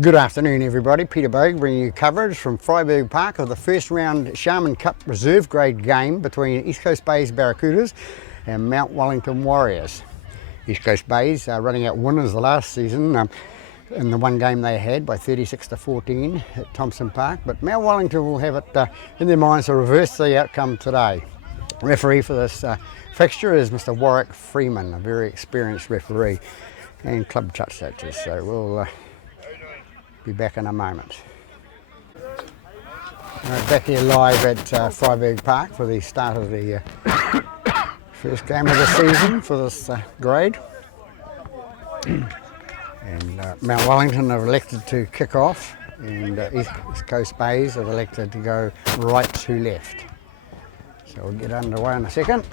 Good afternoon everybody, Peter Bogue bringing you coverage from Freyberg Park of the first round Sharman Cup reserve grade game between East Coast Bays Barracudas and Mt Wellington Warriors. East Coast Bays are running out winners the last season in the one game they had by 36-14 at Thompson Park, but Mt Wellington will have it in their minds to reverse the outcome today. Referee for this fixture is Mr. Warwick Freeman, a very experienced referee and club touch touches, so we'll be back in a moment. Back here live at Freyberg Park for the start of the first game of the season for this grade. And Mt Wellington have elected to kick off, and East Coast Bays have elected to go right to left. So we'll get underway in a second.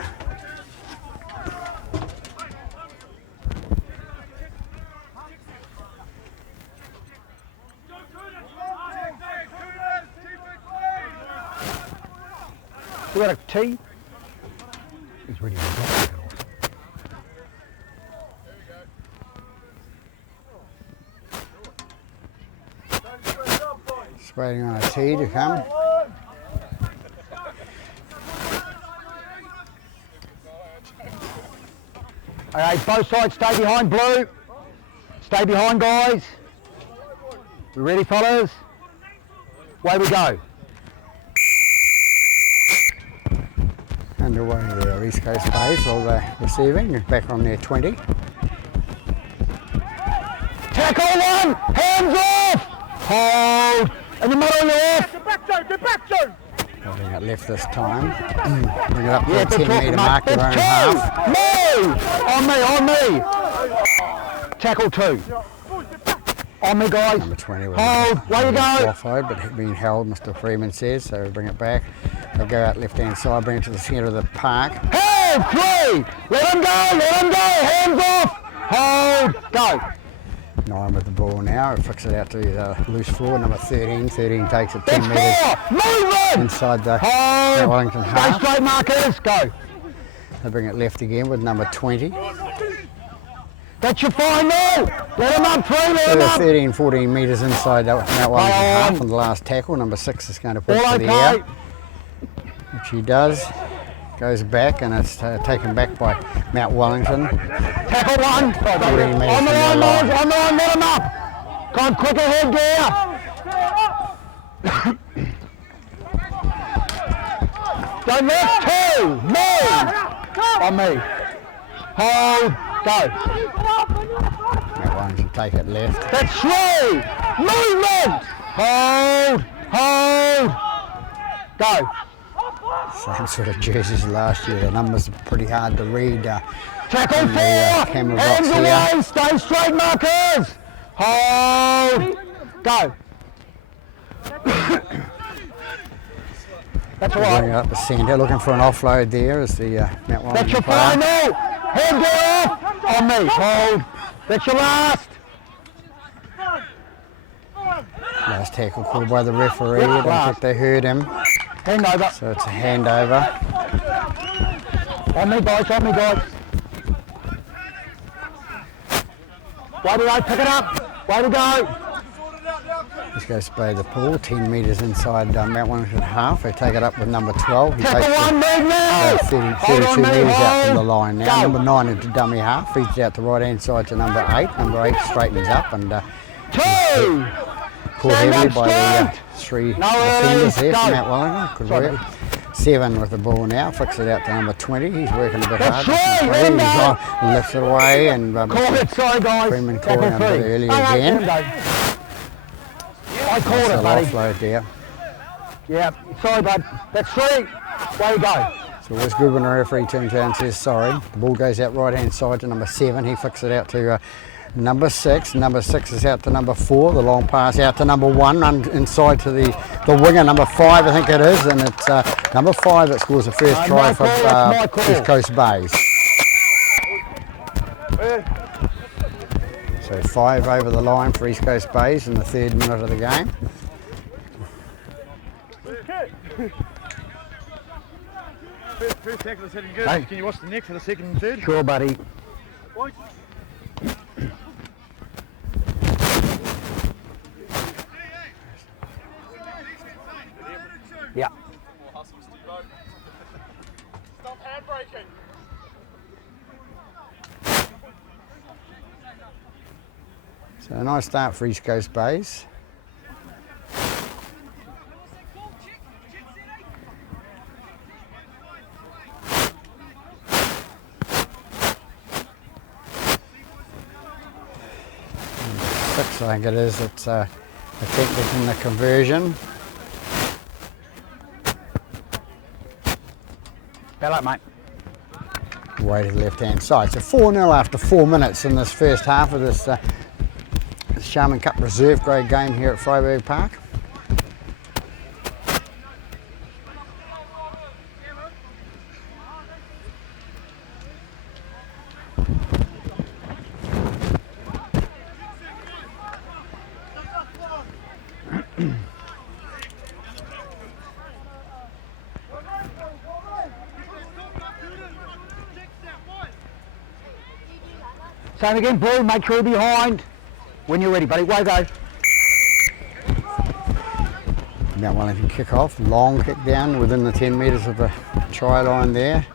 We got a tee. He's ready to go. Just waiting on a tee to come. Okay, both sides stay behind blue. Stay behind, guys. We ready, fellas? Away we go. Underway there, East Coast Bays, all the receiving, back on their 20. Tackle one, hands off! Hold, in the middle, you're off! Get back, Joe, get back, Joe! Bring it left this time. Bring it up to Yeah, the good 10 metre mark, their own half. Move! On me! Tackle two. On me, guys. Number 20 was hold, way you go! offload, but being held, Mr. Freeman says, so bring it back. They'll go out left hand side, bring it to the centre of the park. Hold, three! Let him go, hands off! Hold, go! 9 with the ball now, it flicks it out to the loose floor, number 13. 13 takes it 10 metres Movement! inside the Hold! Wellington Stay half. straight, markers, go! They bring it left again with number 20. That's your final! Let him up, three, let So him they're up! 13, 14 metres inside Mt Wellington half on the last tackle. Number 6 is going to put it All to the okay. air, which he does. Goes back and it's taken back by Mt Wellington. Tackle one! 14 metres On the from line, their boys, line. on the line, let him up! Come quicker, head gear! Go left, two! Move! On me. Hold, go. Mt Wellington take it left. That's three! Movement! Hold! Go! Same sort of jerseys last year. The numbers are pretty hard to read. Tackle on the, four! camera Hands box away! here. Stay straight, markers! Hold! Go! That's all Bring it right. up the centre, looking for an offload there as the Mt Wellington That's your player. final! Hand off! On me, hold! That's your last! Last tackle called by the referee. I don't think they heard him, Hand over. so it's a handover. On me, guys, on me, guys. Way to go, pick it up! Way to go! Just goes by the pool, 10 metres inside Mt Wellington half. They take it up with number 12. He Tackle takes one, move now! 32 Hold on, mate, metres out from the hold. line now. Go. Number 9 into dummy half, feeds out the right hand side to number 8. Number 8 straightens up and Two! caught Stand heavily up by the straight. three No defenders there worries, from go. Mt Wellington. Good Sorry, work. 7 with the ball now, flicks it out to number 20. He's working a bit That's hard. right, He's Linda. lifts it away and Call it, sorry guys. Freeman caught Tackle him a bit three. earlier All right, again. let him go. I called Nice it, little buddy. offload there. Yeah, sorry, bud. That's three. Way to go. So it was good when the referee turns around and says sorry. The ball goes out right hand side to number 7. He flicks it out to number 6. Number 6 is out to number 4. The long pass out to number 1 inside to the winger, number 5 I think it is, and it's number 5 that scores the first try for East Coast Bays. So 5 over the line for East Coast Bays in the 3rd minute of the game. First tackle is hitting good. Hey. Can you watch the neck for the second and third? Sure, buddy. So a nice start for East Coast Bays. Six, I think it is, it's effective in the conversion. Bell up, mate. Way to the left-hand side. So 4-0 after 4 minutes in this first half of this Sharman Cup Reserve Grade game here at Freiburg Park. Same again, Blue, make sure you're behind. When you're ready, buddy, way go. Mount Wellington kick off, long kick down within the 10 metres of the try line there.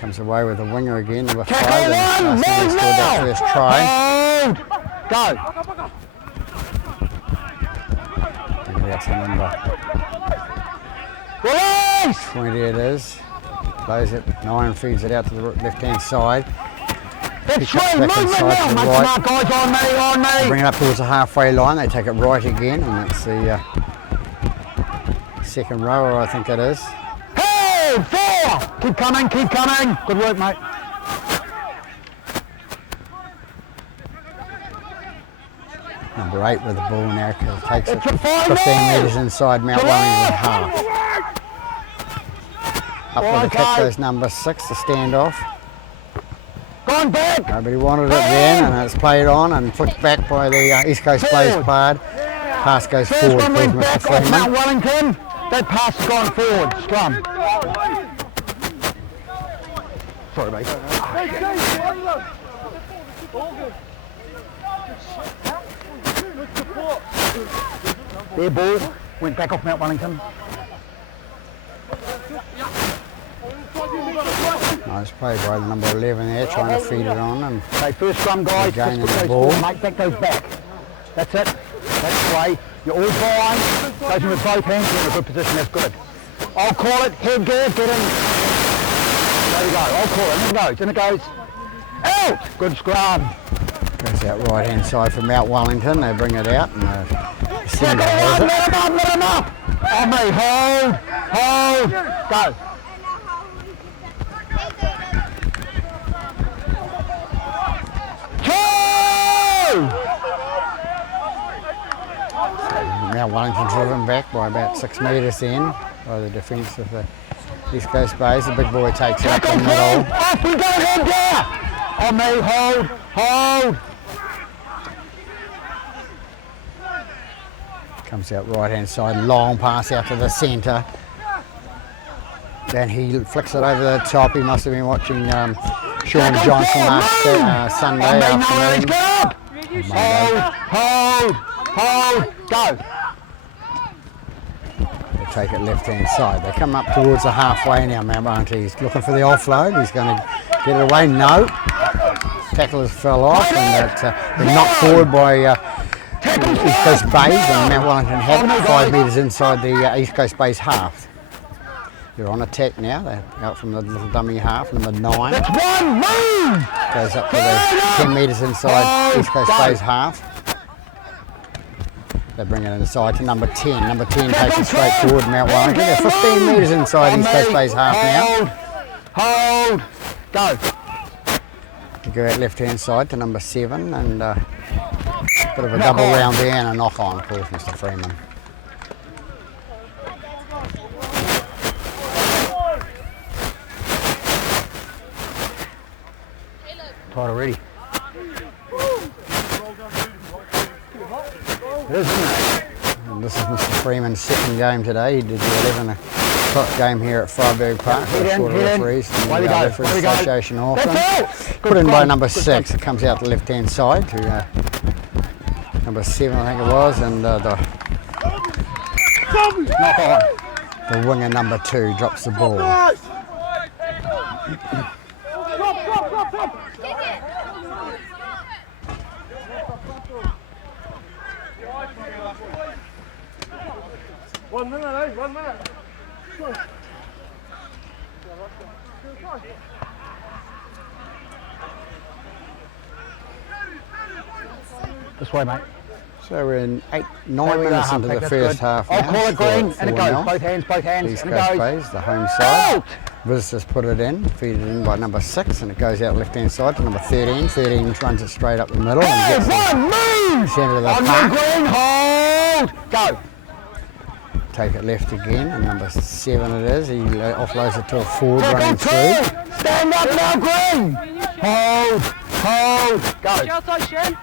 Comes away with a winger again, number 5, and scored that first try. Hold. Go. And that's the number Release! 20 it is. Plays it, 9 feeds it out to the left-hand side. It's Pick up free, back movement inside now, to the make right. mark, guys, on me. Bring it up towards the halfway line, they take it right again, and it's the second rower, I think it is. Hold, 4! Keep coming, keep coming. Good work, mate. Number 8 with the ball now, because it takes it It's a fine 15 now. metres inside Mount Wellington half. Up with the kick Okay. goes number 6, the standoff. Gone back. Nobody wanted it then, and it's played on and flicked back by the East Coast Plays player. Pass goes First forward, one please, went Mr. back off Mount Freeman. Wellington. That pass has gone forward. Scrum. Sorry, mate. Their ball went back off Mount Wellington. Nice play by the number 11 there, trying to feed it on. And Okay, first scrum, guys. Gaining Just put the those ball. forward, mate. Back those back. That's it. That's the way. You're all fine. Goes in with both hands. You're in a good position. That's good. I'll call it. Head gear. Get in. There you go. I'll call it. In it goes. In it goes. Out. Good scrum. goes out right hand side for Mt Wellington. They bring it out and the centre has it. Let him up. On me. Hold. Hold. Go. Mt Wellington driven back by about 6 metres in by the defence of the East Coast Bays. The big boy takes it up the middle. Off we go, head there. On me, hold, hold. Comes out right hand side, long pass out to the centre. Then he flicks it over the top. He must have been watching Sean Johnson last Sunday afternoon. Hold, hold, go. They take it left hand side. They come up towards the halfway now, Mount Wellington. He's looking for the offload. He's going to get it away. No. Tacklers fell off and they're knocked forward by East Coast Bays, and Mt Wellington had it 5 metres inside the East Coast Bays half. They're on attack now. They're out from the little dummy half, number 9. That's one, move. Goes up to the 10 metres inside East Coast Bays half. They bring it inside to number 10. Number 10 takes it straight forward, Mt Wellington. They're 15 metres inside East Coast Bays half now. Hold, go. They go out left hand side to number 7 and bit of a double round there and a knock on, of course, Mr. Freeman. Tight already. It is, isn't it? And this is Mr. Freeman's second game today. He did the 11 o'clock game here at Freiburg Park for the Shorter Referees from the Referees Association Auckland. Put in by number 6. It comes out the left hand side to number 7, I think it was, and the winger number 2 drops the ball. 1 minute, eh? 1 minute. This way, mate. So we're in 9 minutes into the first half I'll now. call it green, and it goes. 4-0. Both hands, East and it Coast goes. Bays, the home side. Visitors put it in, feed it in by number 6, and it goes out left hand side to number 13. 13 runs it straight up the middle and gets Hey, move! centre of the On the park. green, hold! Go! Take it left again, and number 7 it is. He offloads it to a forward running Tackle through. 2! Stand up now, green! Hold! Go! Outside, Shen.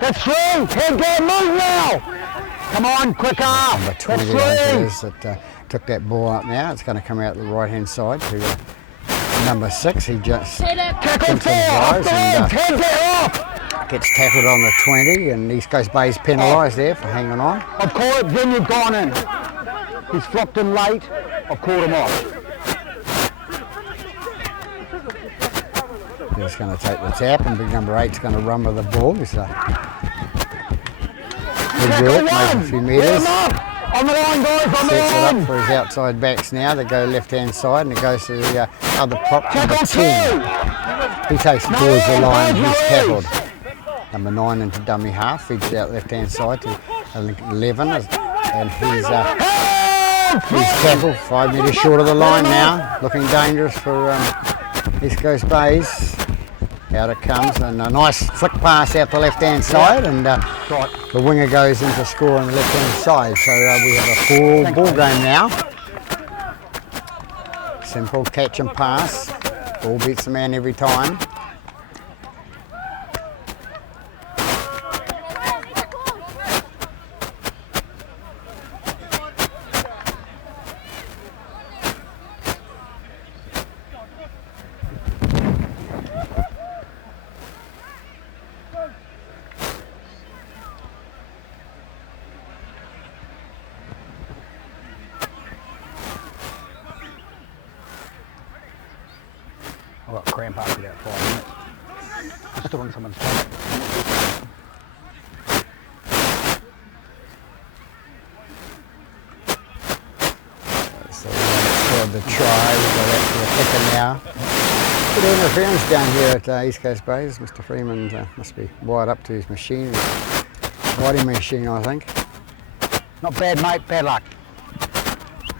That's 3! Head gear, move now! Come on, quicker! Number That's 20 it 3! is that took that ball up now. It's going to come out the right hand side to number 6. He just Tackle thinks 4! on his Off eyes the and legs! Head gear off! gets tackled on the 20, and East Coast Bay's penalised there for hanging on. I've called it, then you've gone in. He's flopped in late. I've called him off. He's going to take the tap, and big number 8's going to run with the ball. He's good work, makes a few Get metres. him up! On the line, guys, on the Sets it line! up for his outside backs now. They go left hand side, and it goes to the other prop, number Tackle 10. 2! He takes it towards the line, no he's ease. tackled. Number 9 into dummy half, feeds out left hand side to 11, and he's tackled 5 metres short of the line now. Looking dangerous for East Coast Bays. Out it comes, and a nice flick pass out the left hand side, and the winger goes into score on the left hand side. So we have a 4 ball game now. Simple catch and pass. Ball beats the man every time. I got cramp after that 5 minutes. I stood on someone's stomach. So we scored the try. We go out to the kicker now. Good interference down here at East Coast Bays. Mr. Freeman must be wired up to his machine, riding machine, I think. Not bad, mate. Bad luck.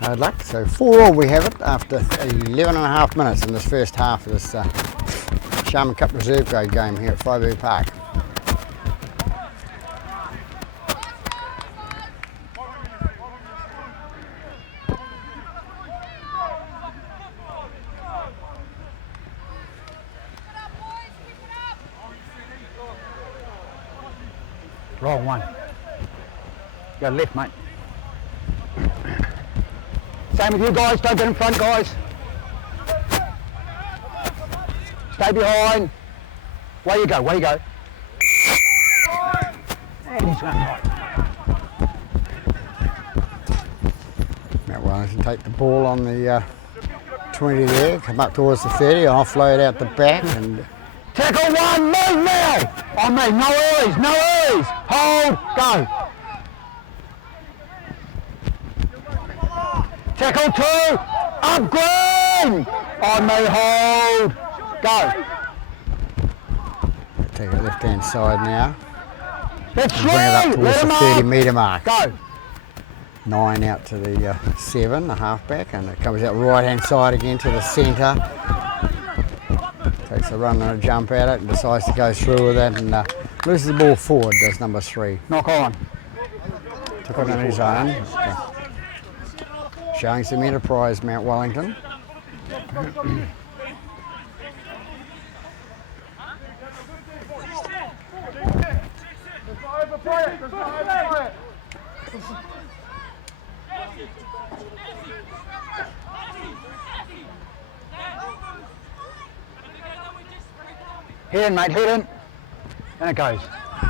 Hard luck. So 4-all we have it after 11.5 minutes in this first half of this Sharman Cup Reserve Grade game here at Freyberg Park. Wrong one. Go left, mate. Same with you guys, don't get in front, guys. Stay behind. Way you go, way you go. And he's going right. Mount Wellington take the ball on the 20 there, come up towards the 30, offload out the back, and Tackle 1, move now! On me, no ease, no ease! Hold, go! Tackle 2, up green! On me, hold, go! take it left hand side now. That's Bring it up 3, towards let the him 30 up! metre mark. Go! 9 out to the 7, the halfback, and it comes out right hand side again to the centre. Takes a run and a jump at it and decides to go through with it, and loses the ball forward, does number 3. Knock on. Took it on his own. Showing some enterprise, Mt Wellington. Head in, mate, head in. And it goes.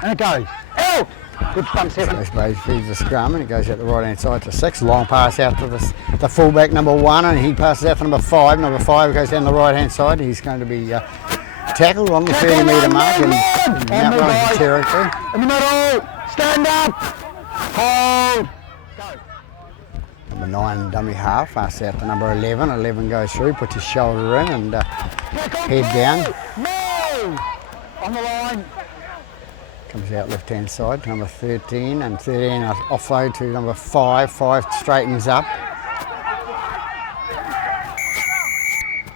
And it goes. Out! Good stump 7. Coast Bays feeds the scrum, and it goes out the right hand side to 6. Long pass out to the fullback number 1, and he passes out to number 5. Number 5 goes down the right hand side. He's going to be tackled on the 30 metre mark in Mount Wellington territory. In the middle! Stand up! Hold. Go. Number 9 dummy half, pass out to number 11. 11 goes through, puts his shoulder in and head down. Move. On the line. Comes out left hand side to number 13 and 13 offload to number 5. 5 straightens up.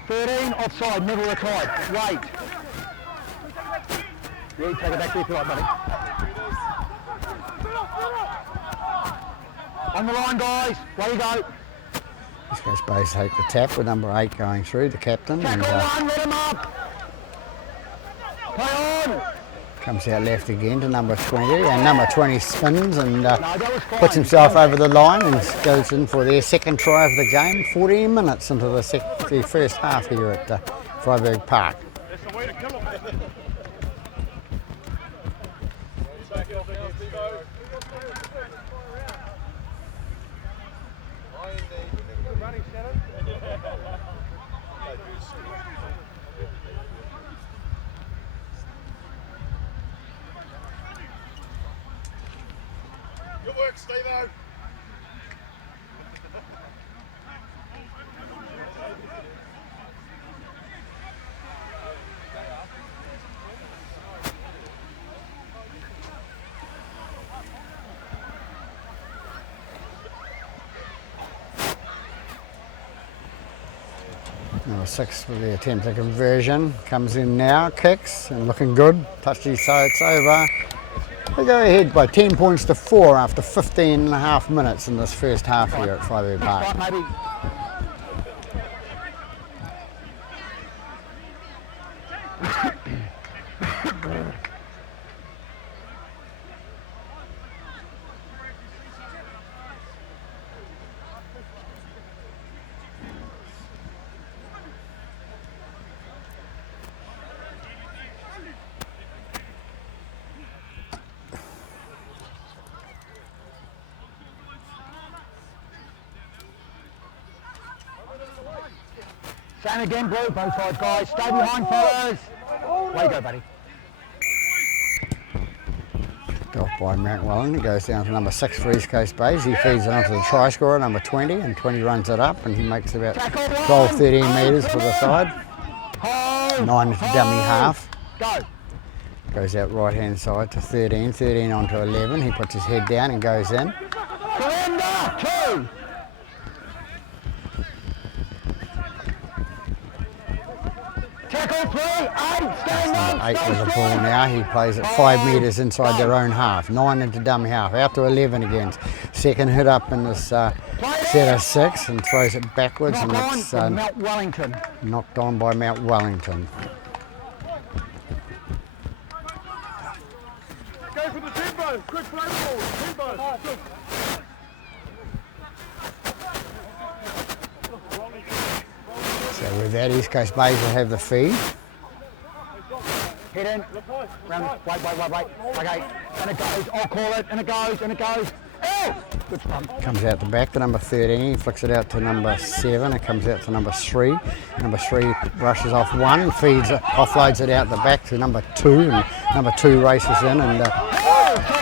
13 offside, never retired. Wait. Yeah, take it back there if you like, buddy. On the line, guys. Way you go. This goes base take the tap with number 8 going through, the captain. And Tackle let him up. Play on. comes out left again to number 20. And number 20 spins and puts himself over the line and goes in for their second try of the game. 14 minutes into the first half here at Freiburg Park. That's the way to kill him. Good work, Steve-O. Number 6 with the attempt at conversion. Comes in now, kicks and looking good. Touchy, so it's over. They go ahead by 10 points to 4 after 15 and a half minutes in this first half here at Freiburg Park. Right, maybe. Same again, Blue. Both sides, guys. Stay behind, fellas. Way you go, buddy. Off by Mt Wellington, goes down to number 6 for East Coast Bays. He feeds it onto the try scorer, number 20, and 20 runs it up, and he makes about 12, 13 metres for the side. 9 to dummy half. Go. Goes out right hand side to 13, 13 onto 11. He puts his head down and goes in. Surrender. 2. Tackle 3, 8, stand up. 8 with the ball now. He plays it 5 metres inside their own half. 9 into dummy half. Out to 11 again. Second hit up in this set of 6 and throws it backwards. Knock And on it's from Mt Wellington. knocked on by Mt Wellington. Go for the tempo. Quick play ball. Tempo. Good. So with that, East Coast Bays will have the feed. Head in. Round. Wait. Okay. And it goes. I'll call it. And it goes. And it goes. Oh! Good stuff. Comes out the back to number 13. He flicks it out to number 7. It comes out to number 3. Number 3 brushes off 1, feeds it, offloads it out the back to number 2. And number 2 races in and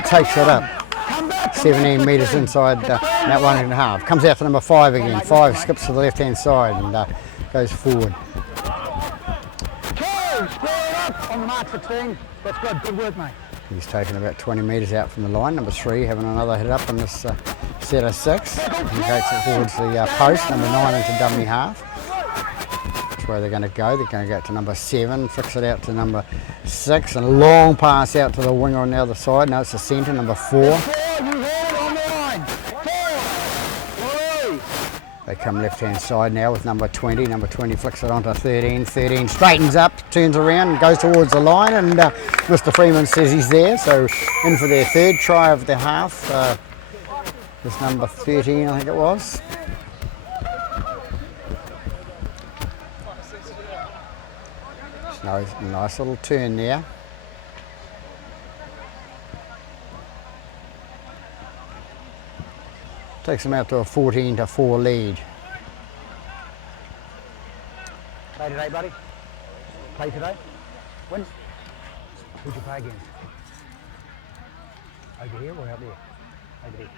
takes it up. 17 metres inside that 1.5 half. Comes out to number 5 again. 5 skips to the left hand side and goes forward. 2, square it up on the mark 16. That's good. Good work, mate. He's taken about 20 metres out from the line. Number 3 having another hit up in this set of 6. He takes it towards the post. Number 9 into dummy half. That's where they're going to go. They're going to go to number 7, fix it out to number 6, and a long pass out to the winger on the other side. No, it's the centre, number 4. You heard it on the line. 4, 3. They come left-hand side now with number 20. Number 20 flicks it onto 13. 13 straightens up, turns around and goes towards the line, and Mr. Freeman says he's there. So in for their third try of the half. This number 13, I think it was. Nice little turn there. Takes them out to a 14-4 lead. Play today, buddy. Play today. When? Who'd you play against? Over here or out there? Over there.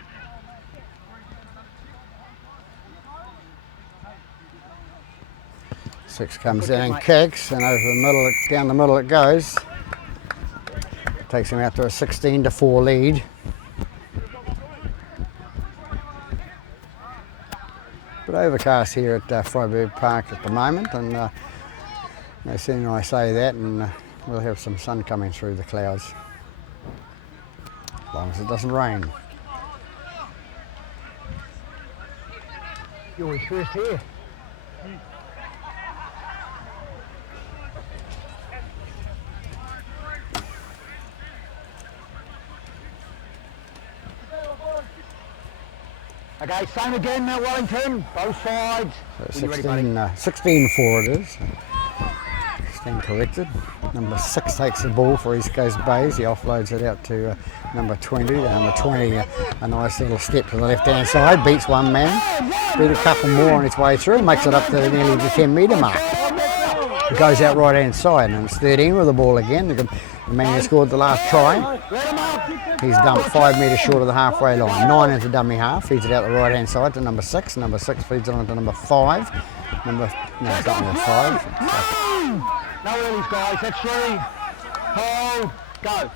Six comes in and kicks, and over the middle, down the middle it goes. Takes him out to a 16-4 lead. But overcast here at Freiburg Park at the moment, and no sooner I say that, and we'll have some sun coming through the clouds, as long as it doesn't rain. You're always first here. Okay, same again, Mt Wellington, both sides. So 16-4 it is. 16 corrected. Number 6 takes the ball for East Coast Bays. He offloads it out to number 20. Number 20, a nice little step to the left-hand side, beats one man. Beat a couple more on its way through, makes it up to nearly the 10-metre mark. It goes out right-hand side, and it's 13 with the ball again. The man who scored the last try, he's dumped 5 metres short of the halfway line. 9 into dummy half, feeds it out the right-hand side to number 6. Number 6 feeds it on to number 5. No, it's not number 5. No earlies, guys. That's 3. Hold. Go.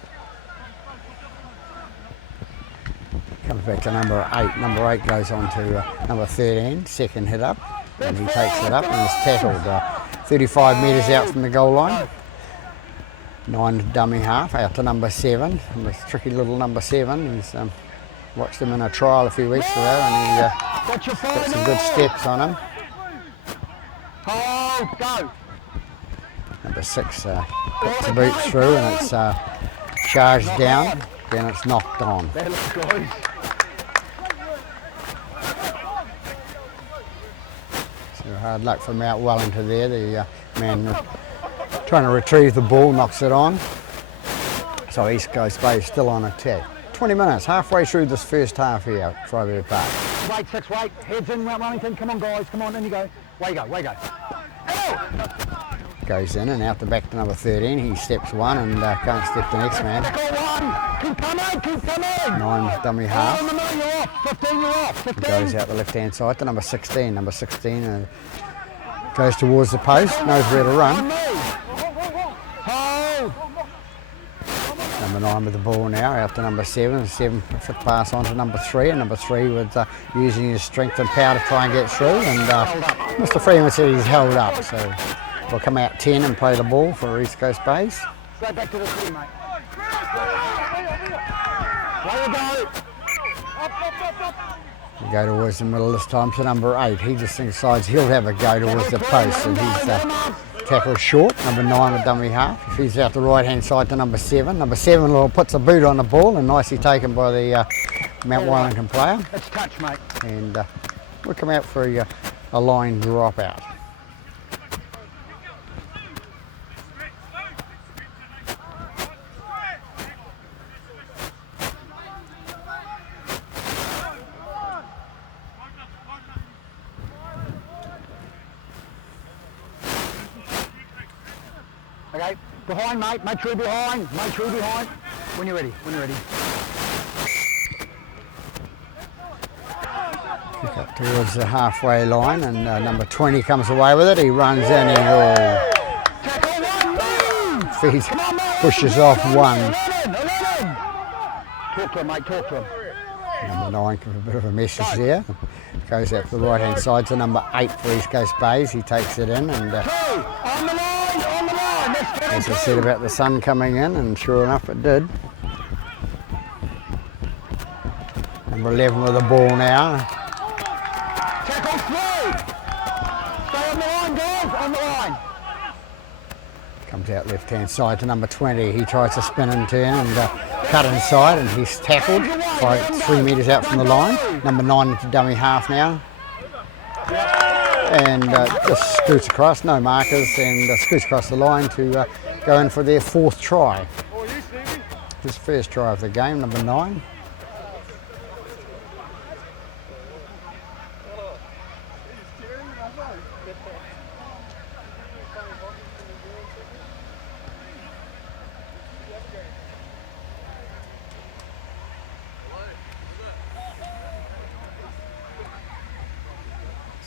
Comes back to number 8. Number 8 goes on to number 13. Second hit up, and he takes it up and is tackled 35 metres out from the goal line. 9 dummy half out to number 7. The tricky little number 7. He's watched him in a trial a few weeks ago, and he got some good steps on him. Hold. Go. Number 6 puts the boots through, and it's charged down, then it's knocked on. That looks good. So hard luck for Mt Wellington there. The man trying to retrieve the ball, knocks it on. So East Coast Bay still on attack. 20 minutes, halfway through this first half here at Freiburg Park. Wait, 6, wait. Heads in, Mt Wellington. Come on, guys. Come on, in you go. Way go, way go. Goes in and out the back to number 13. He steps one and can't step the next man. Keep coming, keep coming. 9 dummy half. On the middle, you're off. 15, you're off. 15. Goes out the left-hand side to number 16. Number 16 goes towards the post, knows where to run. Hold. Number 9 with the ball now, out to number 7. 7 fit pass on to number 3, and number 3 with using his strength and power to try and get through. And Mr. Freeman said he's held up, so we'll come out 10 and play the ball for East Coast Bays. Go back to the team, mate. Way to go. We go towards the middle this time to number 8. He just decides he'll have a go towards the post, and he's tackled short. Number 9 a dummy half. He feeds out the right-hand side to number 7. Number 7 puts a boot on the ball, and nicely taken by the Mt Wellington player. Let's touch, mate. And we'll come out for a line drop out. Okay, behind, mate. Make sure you're behind. Make sure you're behind. When you're ready. When you're ready. Kick up towards the halfway line, and number 20 comes away with it. He runs in and feeds, pushes off 1. 11. Talk to him, mate. Talk to him. Number 9 gives a bit of a message there. Goes out to the right-hand side to number 8 for East Coast Bays. He takes it in, and On the line. On the line. as I said about the sun coming in, and sure enough it did. Number 11 with the ball now. Tackle 3. Stay on the line, guys. On the line. Comes out left-hand side to number 20. He tries to spin and turn and cut inside, and he's tackled by 3 metres out from the line. Number 9 into dummy half now. And just scoots across, no markers, and scoots across the line to go in for their 4th try. His first try of the game, number 9.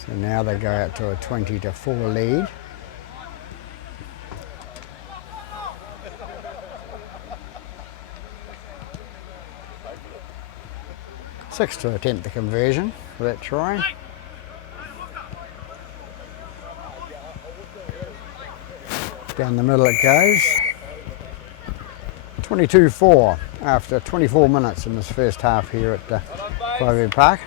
So now they go out to a 20-4 lead. Six to attempt the conversion for that try. Down the middle it goes. 22-4 after 24 minutes in this first half here at Five Park.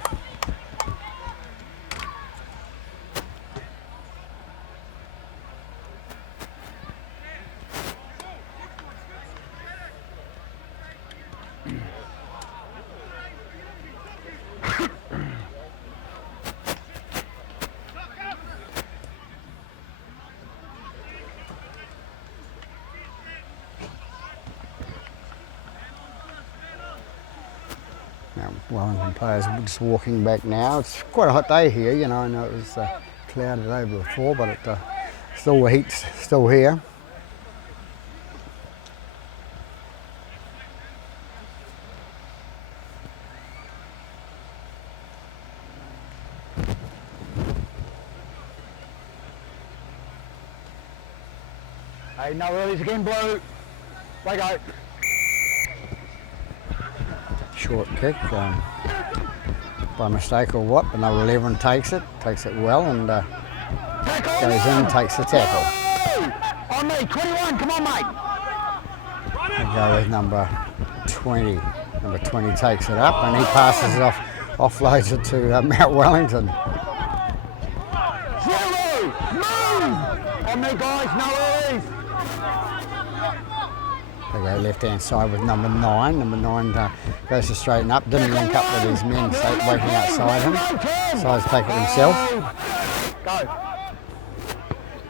Now, Wellington players are just walking back now. It's quite a hot day here, you know. I know it was clouded over before, but still the heat's still here. Hey, no earlies again, Blue. Way go. Short kick by mistake or what, but number 11 takes it well and goes in, takes the tackle. On me, 21, come on mate. They go with number 20. Number 20 takes it up and he passes it off, offloads it to Mt Wellington. Zero, move! On me guys, no earlies. They go left hand side with number 9. Number 9 goes to straighten up, didn't link up with his men waiting outside him. Decides to take it himself. Go.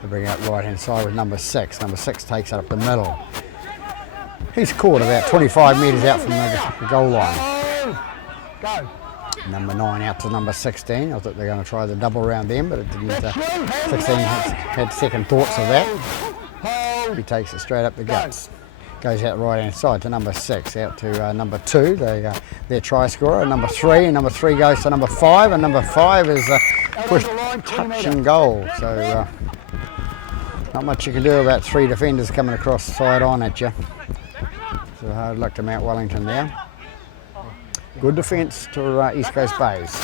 They bring out right hand side with number 6. Number 6 takes it up the middle. He's caught about 25 metres out from the goal line. Go. Number 9 out to number 16. I thought they were going to try the double round then, but it didn't. 16 had second thoughts of that. He takes it straight up the guts. Goes out right hand side to number 6, out to number 2, their try scorer, number 3, and number 3 goes to number 5, and number 5 is pushed touch and goal. So not much you can do about 3 defenders coming across side on at you. So hard luck to Mt Wellington there. Good defence to East Coast Bays.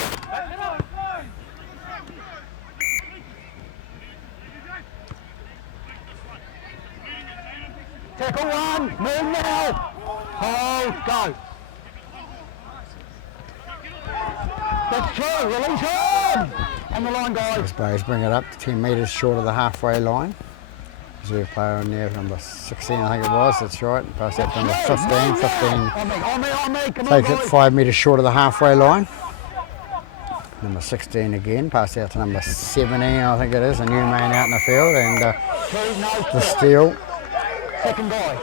Tackle one, move now. Hold, go. That's true, release him. On the line, guys. Bays bring it up to 10 metres short of the halfway line. Reserve player in there, number 16 I think it was, that's right. Pass that to number 15. 15 takes it 5 metres short of the halfway line. Number 16 again, pass out to number 17 I think it is, a new man out in the field, and the steal. Second guy.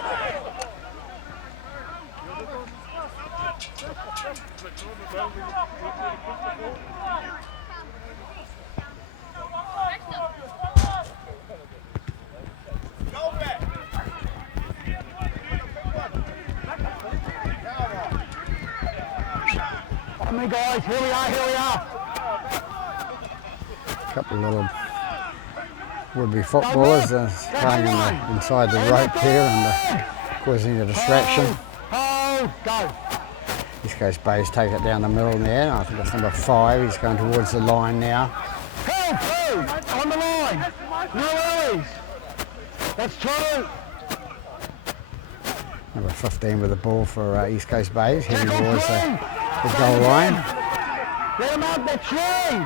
On me guys, here we are. A couple of little would-be footballers playing inside the rope here and causing a distraction. Hold, go. East Coast Bays take it down the middle there. I think that's number 5. He's going towards the line now. Hold, on the line. No worries. That's true. Number 15 with the ball for East Coast Bays, heading towards the goal line. Let him out the tree.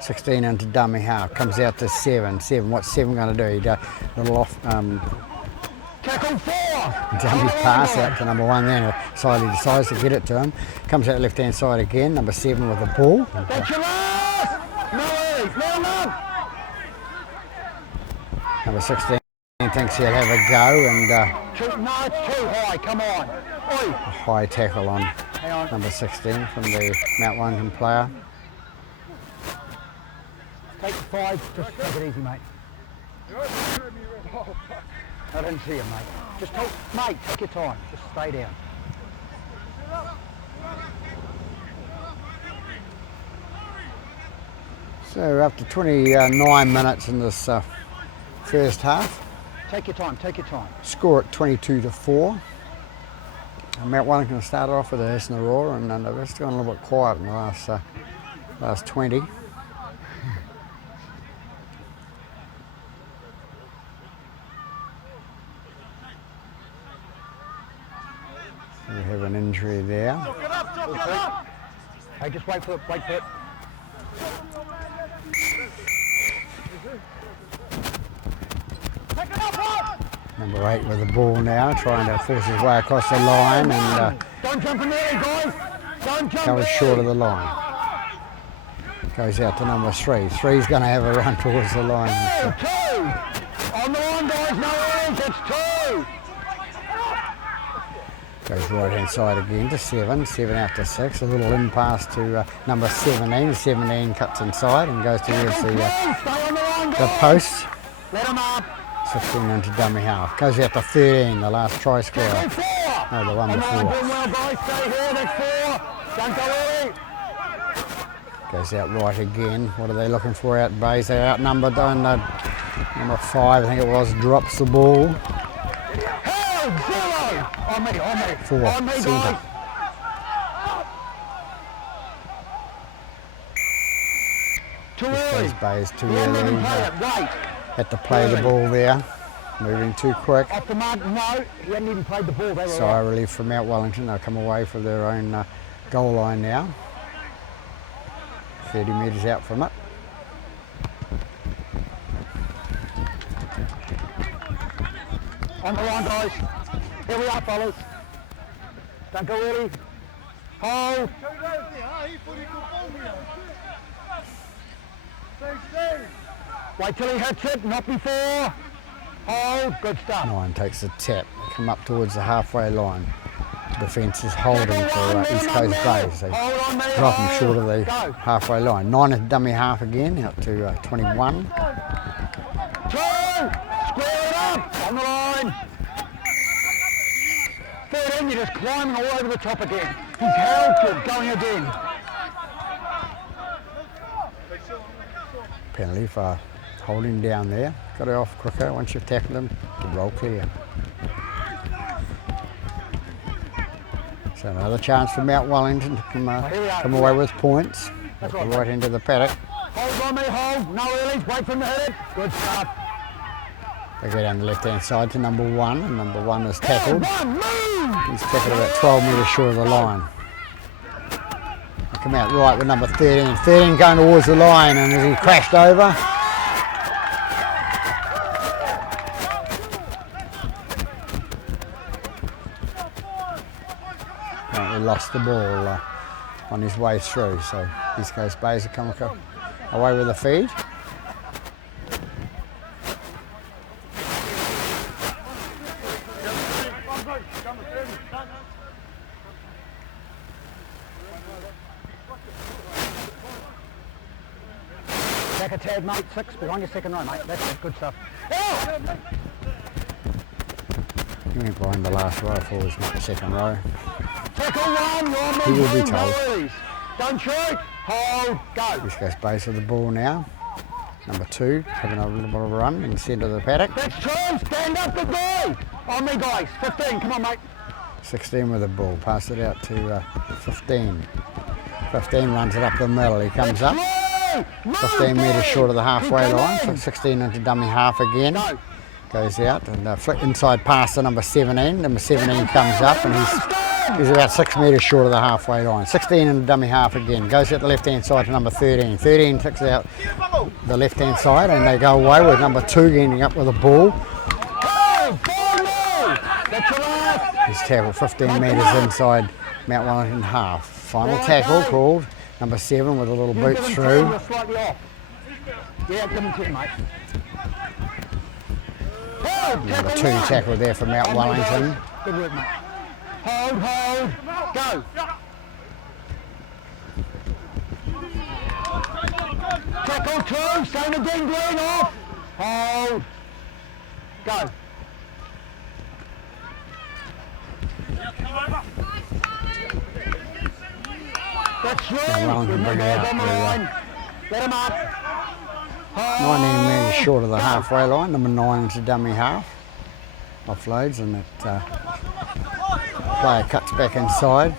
16 into dummy half, comes out to 7. 7, what's 7 going to do? He does a little off Tackle 4. dummy pass out to number 1 then. He decides to get it to him. Comes out left hand side again, number 7 with the ball. That's your last. No worries, let him up. Number 16 thinks he'll have a go and No, it's too high, come on. Oi. a high tackle on number 16 from the Mt Wellington player. Take the 5, just take it easy, mate. I didn't see him, mate. Just take your time. Just stay down. So we're up to 29 minutes in this first half. Take your time, take your time. Score at 22-4. Mt Wellington will start off with a hiss and a roar, and they've just gone a little bit quiet in the last 20. We have an injury there. Hey, just wait for it, wait for it. Number 8 with the ball now, trying to force his way across the line, and Don't jump in there, guys. Don't jump goes short of the line. Goes out to number 3. 3's going to have a run towards the line. Two. On the line, guys, no worries, it's 2. Goes right hand side again to 7. 7 out to 6. A little in pass to number 17. 17 cuts inside and goes towards Stay on the line, the guys. post. Let him up. 16 into dummy half. Goes out to 13, the last try scorer. Go 4. No, the one Come on, before. doing well, guys. Stay here, that's 4. Don't go early. Goes out right again. What are they looking for out base? They're outnumbered. And number 5, I think it was, drops the ball. Hell, 0. On me, on me. 4, On me, centre. guys. Too early. Goes base too Yeah, let him early. play it. Wait. Had to play the ball there. Moving too quick. Off the mark, no. He hadn't even played the ball. They were So right. relief from Mt Wellington. They'll come away for their own goal line now. 30 metres out from it. On the line, guys. Here we are, fellas. Don't go early. Hold. Wait till he hits it, not before. Hold. Good stuff. 9 takes the tap. Come up towards the halfway line. Defence is holding for East Coast Bays. They Hold on me. drop him hold. short of the Go. halfway line. 9 is dummy half again, out to 21. 2. Square it up. On the line. 13, you're just climbing all over the top again. He's held good. Going again. Penalty for holding down there. Got it off quicker once you've tackled him. The roll clear. So another chance for Mt Wellington to come away with points. At the right end of the paddock. Hold on me, hold. No earlies. Wait for him to hit it. Good stuff. They go down the left hand side to number 1, and number 1 is tackled. 1, move! He's tackled about 12 metres short of the line. They come out right with number 13. 13 going towards the line, and as he crashed over, apparently lost the ball on his way through. So East Coast Bays have come away with a feed. Back a tag, mate. 6 behind your second row, mate. That's it. Good stuff. He went behind the last row for his second row. Tackle 1. You're on me. He will be Move, told. no earlies. Don't shoot. Hold. Go. East Coast Bays with the ball now. Number 2 having a little bit of a run in the centre of the paddock. That's 2. Stand up the goal. On me, guys. 15. Come on, mate. 16 with the ball, pass it out to 15. 15 runs it up the middle, he comes up. 15 metres short of the halfway line, 16 into dummy half again. Goes out and flick inside pass to number 17. Number 17 comes up and he's about 6 metres short of the halfway line. 16 into dummy half again. Goes out the left hand side to number 13. 13 flicks out the left hand side and they go away with number 2 ending up with a ball. He's tackled 15 metres inside Mt Wellington half. Final tackle called. Number 7 with a little boot through. Yeah, give him 10, mate. Number 2 tackle there for Mt Wellington. Good work, mate. Hold, go. Tackle 2, same again, green off. Hold, go. That's right. Wellington bring it out on the there. line. Let him up. 19 metres short of the halfway line. Number 9 is a dummy half. Offloads and it player cuts back inside.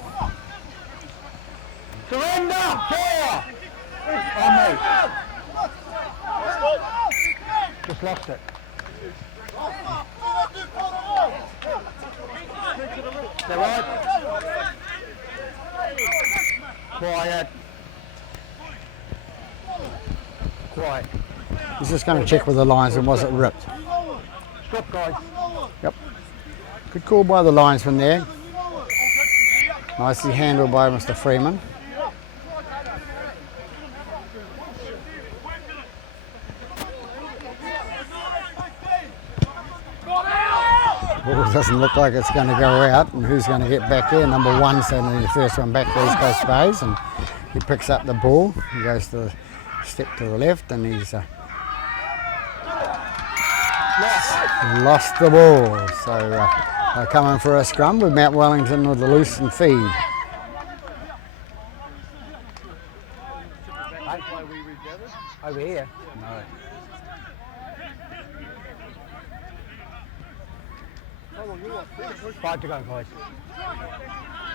Surrender! 4! On me. Just lost it. Is that right? Quiet. Quiet. He's just going to check with the lines and was it ripped. Stop, guys. Yep. Good call by the linesman there. Nicely handled by Mr. Freeman. Ball doesn't look like it's going to go out, and who's going to get back there? Number 1 sending the first one back to East Coast Bays, and he picks up the ball. He goes to the step to the left, and he's lost the ball. So they're coming for a scrum with Mt Wellington with the loose and feed. Over here? No. Five to go, guys.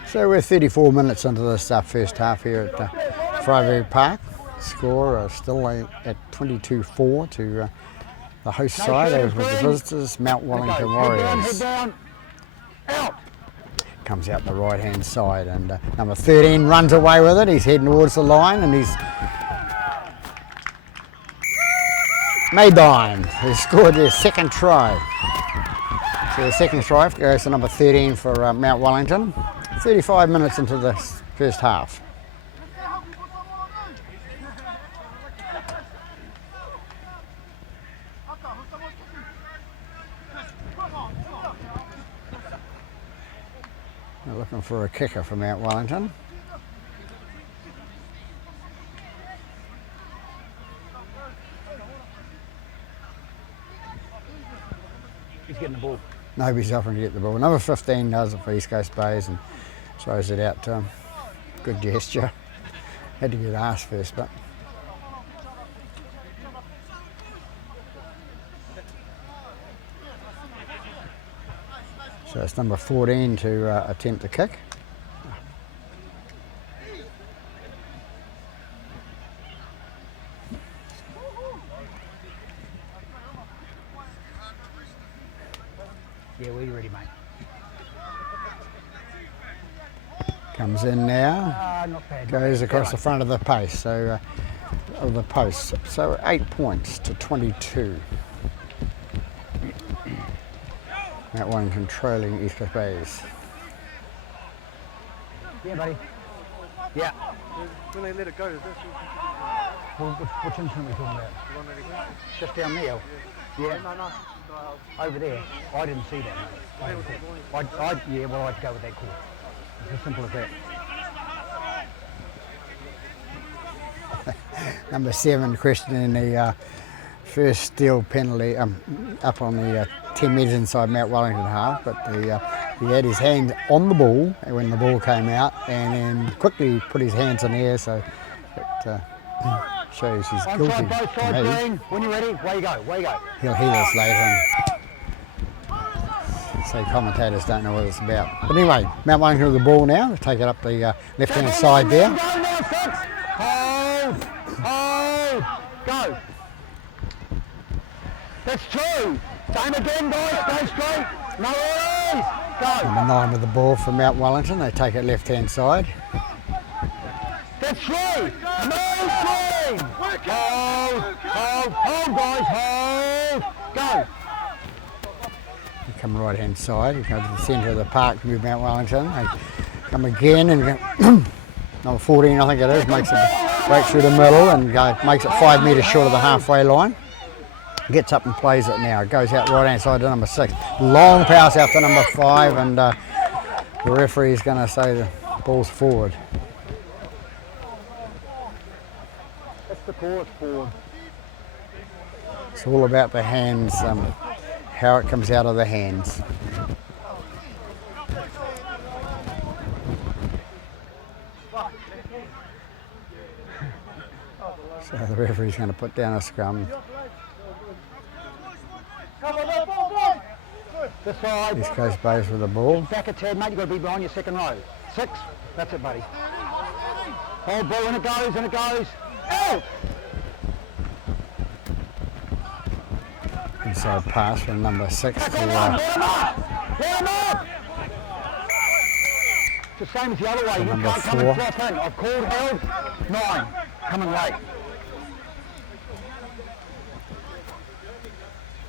So we're 34 minutes into this first half here at Freiburg Park. Score still at 22-4 to the host side over the visitors, Mt Wellington Warriors. Head down, out. Comes out the right hand side, and number 13 runs away with it. He's heading towards the line, and he's Maydine has scored their second try. So the second try goes to number 13 for Mt Wellington. 35 minutes into the first half. They're looking for a kicker for Mt Wellington. He's getting the ball. Nobody's offering to get the ball. Number 15 does it for East Coast Bays and throws it out to him. Good gesture. Had to get asked first, but. So it's number 14 to attempt the kick. Yeah, we're ready, mate. Comes in now. Not bad. Goes across the front of the post, so of the post. So 8 points to 22. That one controlling East Coast Bays. Yeah, buddy. Yeah. When they let it go, is that Well, which incident are we talking about? the one that he went? Just down there? Yeah. No. Over there. I didn't see that, mate. I'd go with that call. It's as simple as that. Number 7 questioning the first steal penalty up on the 10 metres inside Mt Wellington half, but he had his hand on the ball when the ball came out and then quickly put his hands in the air, so it shows he's guilty Onside, both to sides, me. Green. When you're ready, away you go, away you go. He'll hear this later, so commentators don't know what it's about. But anyway, Mt Wellington with the ball now. They take it up the left-hand side there. Go now, Fitz. Hold, go. That's true. Same again, guys, go straight. No worries, go. Number 9 with the ball for Mt Wellington. They take it left-hand side. That's three. No screen. Hold, guys, hold. Go. They come right-hand side. You go to the centre of the park with Mt Wellington. They come again and go, number 14, I think it is, makes it break through the middle and makes it 5 metres short of the halfway line. Gets up and plays it now. It goes out right-hand side to number 6. Long pass out to number 5, and the referee is going to say the ball's forward. That's the call, it's forward. It's all about the hands, how it comes out of the hands. So the referee's going to put down a scrum. This side. East Coast Bays with the ball. Back a tad, mate. You've got to be behind your second row. 6. That's it, buddy. Hold ball, and it goes, and it goes. Out! Inside pass from number 6 to Let him up! Let him up! It's the same as the other way. You number can't come 4. and drop in. I've called held. 9. Coming late.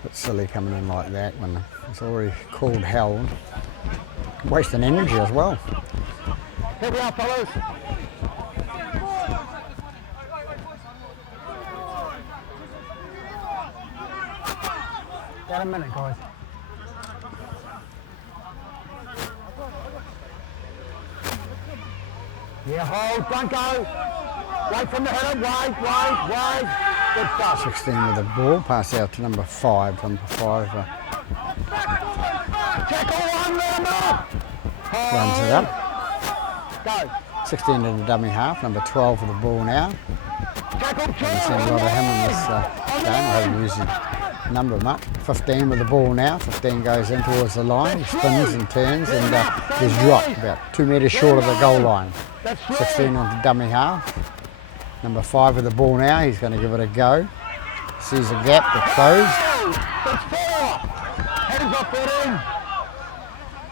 It's silly coming in like that when it's already called held. Wasting energy as well. Here we are, fellas. About a minute, guys. Yeah, hold, don't go. Wait from the header, wait. Good stuff. 16 with the ball, pass out to number 5. Number 5 Tackle one, let him up. runs it up. Go. 16 to the dummy half, number 12 with the ball now. Tackle 2. Haven't seen a lot of him in this game. I haven't used his number much. 15 with the ball now. 15 goes in towards the line, spins and turns, and he's dropped about 2 metres short of the goal line. 16 on the dummy half. Number 5 with the ball now. He's going to give it a go. Sees a gap to close. That's 4. Headers off 14.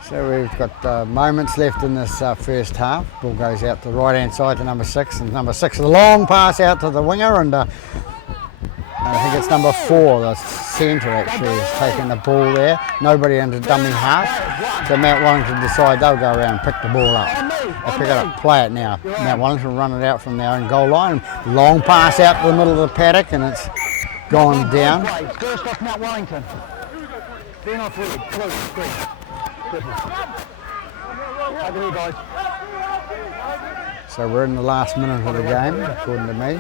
So we've got moments left in this first half. Ball goes out to the right hand side to number 6, and number 6 with a long pass out to the winger, and I think it's number 4, the centre actually, is taking the ball there. Nobody into dummy half. So Mt Wellington decide they'll go around and pick the ball up. They pick it up, play it now. Mt Wellington run it out from their own goal line. Long pass out to the middle of the paddock, and it's gone down. First off Mt Wellington. Then off Wood. Good. Over here, guys. So we're in the last minute of the game, according to me.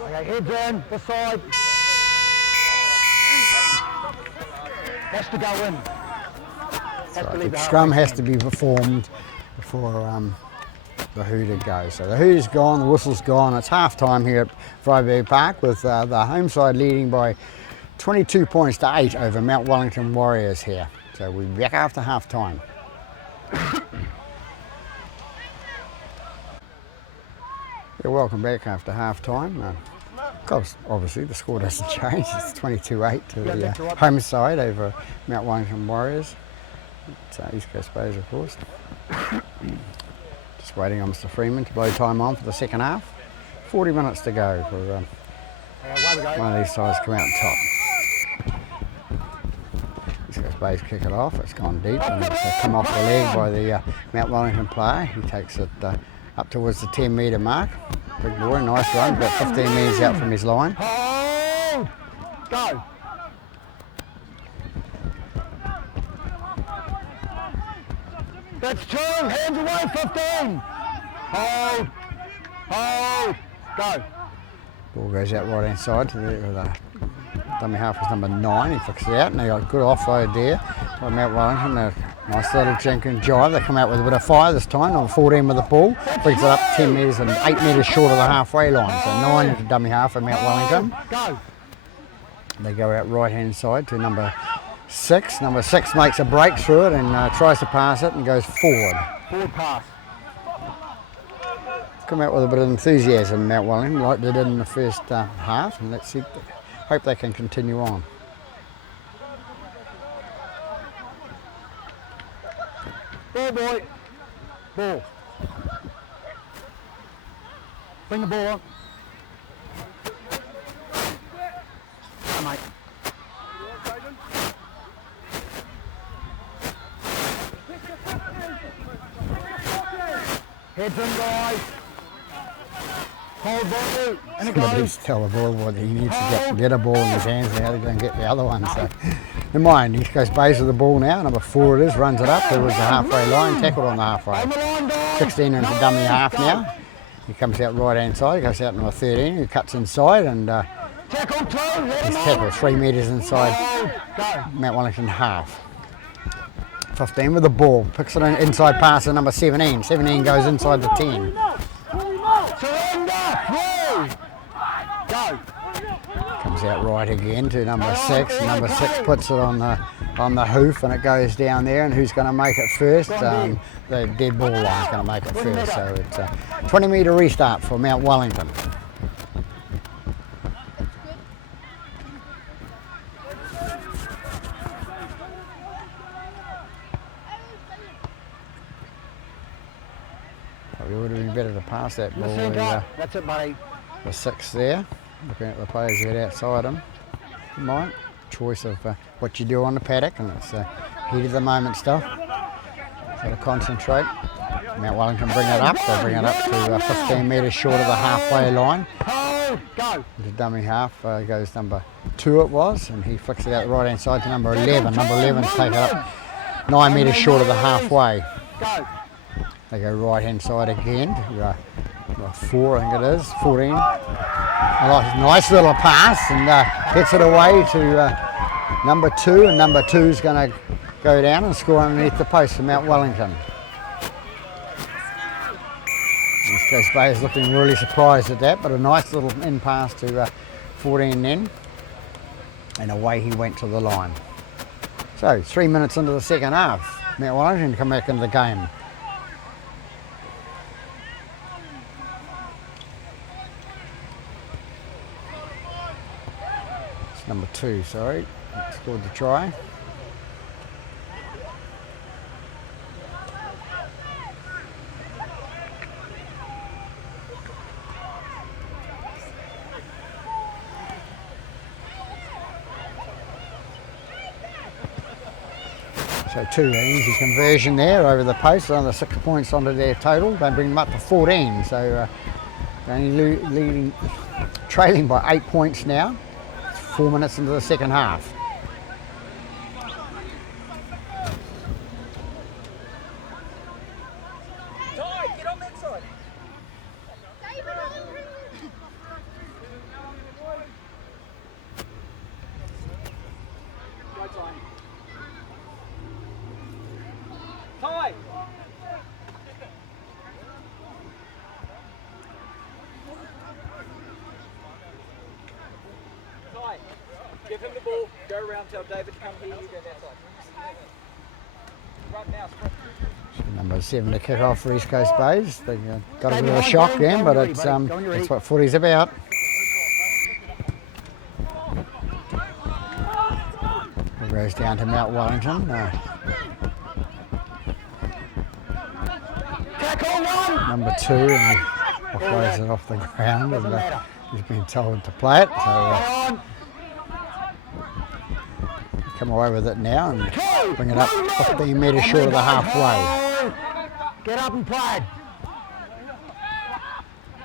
Okay, heads in, this side. Has to go in. Has to leave The the scrum has to be performed before the hooter goes. So the hooter's gone, the whistle's gone. It's half time here at Freiburg Park with the home side leading by 22 points to 8 over Mt Wellington Warriors here. So we'll be back after half time. Yeah, welcome back after half time. Of course, obviously the score doesn't change. It's 22-8 to the home side over Mt Wellington Warriors. It's East Coast Bays, of course. Just waiting on Mr. Freeman to blow time on for the second half. 40 minutes to go for one of these sides to come out on top. East Coast Bays kick it off. It's gone deep and it's come off the leg by the Mt Wellington player. He takes it up towards the 10-metre mark. Big boy, nice run, about 15 metres out from his line. Hold! Go! That's 2, hands away, 15! Hold! Hold! Go! Ball goes out right hand side to the dummy half is number 9. He fixes it out and they got a good offload there by Mt Wellington. A nice little Jenkins jive. They come out with a bit of fire this time. Number 14 with the ball. Brings it up 10 metres and 8 metres short of the halfway line. So 9 into dummy half for Mt Wellington. Go! They go out right hand side to number 6. Number 6 makes a break through it and tries to pass it and goes forward. Forward pass. Come out with a bit of enthusiasm, Mt Wellington, like they did in the first half, and let's see. Hope they can continue on. Ball, boy. Ball. Bring the ball up. Come on, mate. Heads in, guys. Hold ball. And it Somebody goes. needs to tell the ball what he needs to get a ball in his hands and how to go and get the other one. So, never mind, East Coast Bays with the ball now. Number 4 it is, runs it up towards the halfway line, tackled on the halfway. On the line, guys. 16 into dummy half now. He comes out right hand side, goes out number 13, who cuts inside and Tackle 2, let he's him tackled on. 3 metres inside Hold. Go. Mt Wellington half. 15 with the ball, picks it in, inside pass to number 17. 17 goes inside the 10. Surrender! Through! Go! Comes out right again to number 6. Number 6 puts it on the hoof and it goes down there, and who's going to make it first? The dead ball line's going to make it first, so it's a 20-metre restart for Mt Wellington. Probably would have been better to pass that ball. That's it, buddy. The 6 there, looking at the players who get outside him. Mike, choice of what you do on the paddock, and it's heat of the moment stuff. Got to concentrate. Mt Wellington bring it up. They bring it up to 15 metres short of the halfway line. Go! The dummy half goes number 2 it was, and he flicks it out the right hand side to number 11. Number 11's take it up 9 metres short of the halfway. Go! They go right hand side again. 4 I think it is, 14. A nice little pass, and gets it away to number 2, and number 2's going to go down and score underneath the post for Mt Wellington. East Coast Bay is looking really surprised at that, but a nice little in pass to 14 then, and away he went to the line. So 3 minutes into the second half, Mt Wellington come back into the game. Number 2, sorry, scored the try. So 2 easy conversion there over the post, another 6 points onto their total. They bring them up to 14, so only trailing by 8 points now. 4 minutes into the second half. Get on that side. Ty! Give him the ball, go around, tell David to come here, you go that side. Right now, sprint. Number 7 to kick off for East Coast Bays. They got a bit of a shock then, but it's that's what footy's about. It goes down to Mt Wellington. Number 2, and he offloads it off the ground, and he's been told to play it. So come away with it now and bring it up 15 metres short of the halfway. Get up and play.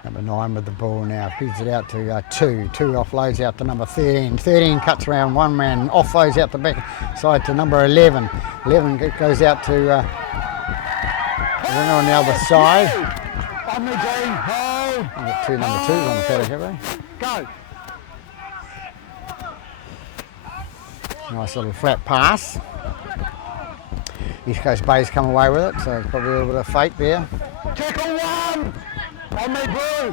Number 9 with the ball now, feeds it out to 2. 2 offloads out to number 13. 13 cuts around one man, offloads out the back side to number 11. 11 goes out to on the other side. On the green, hold. We've got 2 number 2s on the paddock, have we? Go. Nice little flat pass. East Coast Bays come away with it, so it's probably a little bit of fate there. Tackle 1. On the blue.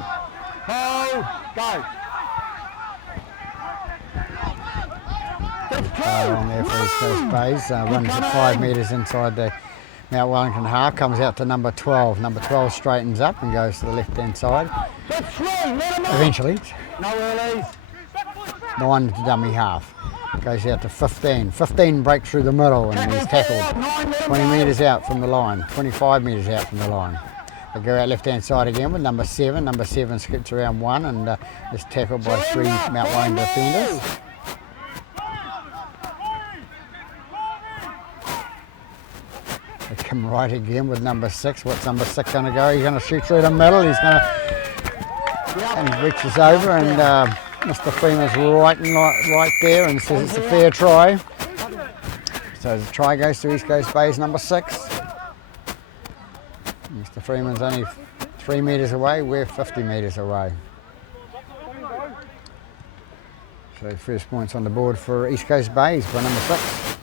Hold. Go. On there for East Coast Bays. Runs at 5 metres inside the Mt Wellington half, comes out to number 12. Number 12 straightens up and goes to the left-hand side. Eventually. No earlies. 9 to dummy half. Goes out to 15. 15 breaks through the middle and he's tackled 20 metres out from the line, 25 metres out from the line. They go out left-hand side again with number 7. Number 7 skips around 1 and is tackled by 3 Mt Wellington defenders. They come right again with number 6. What's number 6 going to go? He's going to shoot through the middle. He's going to... And he reaches over and Mr. Freeman's right there and says it's a fair try. So the try goes to East Coast Bays number 6. Mr. Freeman's only 3 metres away, we're 50 metres away. So first points on the board for East Coast Bays by number 6.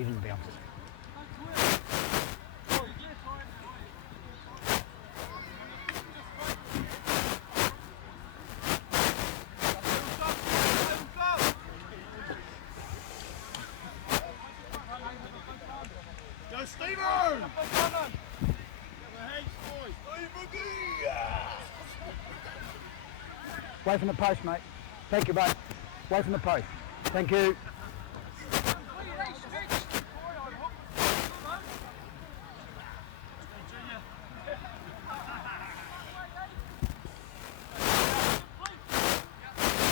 He didn't bounce it. Go, Stephen! Away from the post, mate. Thank you, mate. Away from the post. Thank you.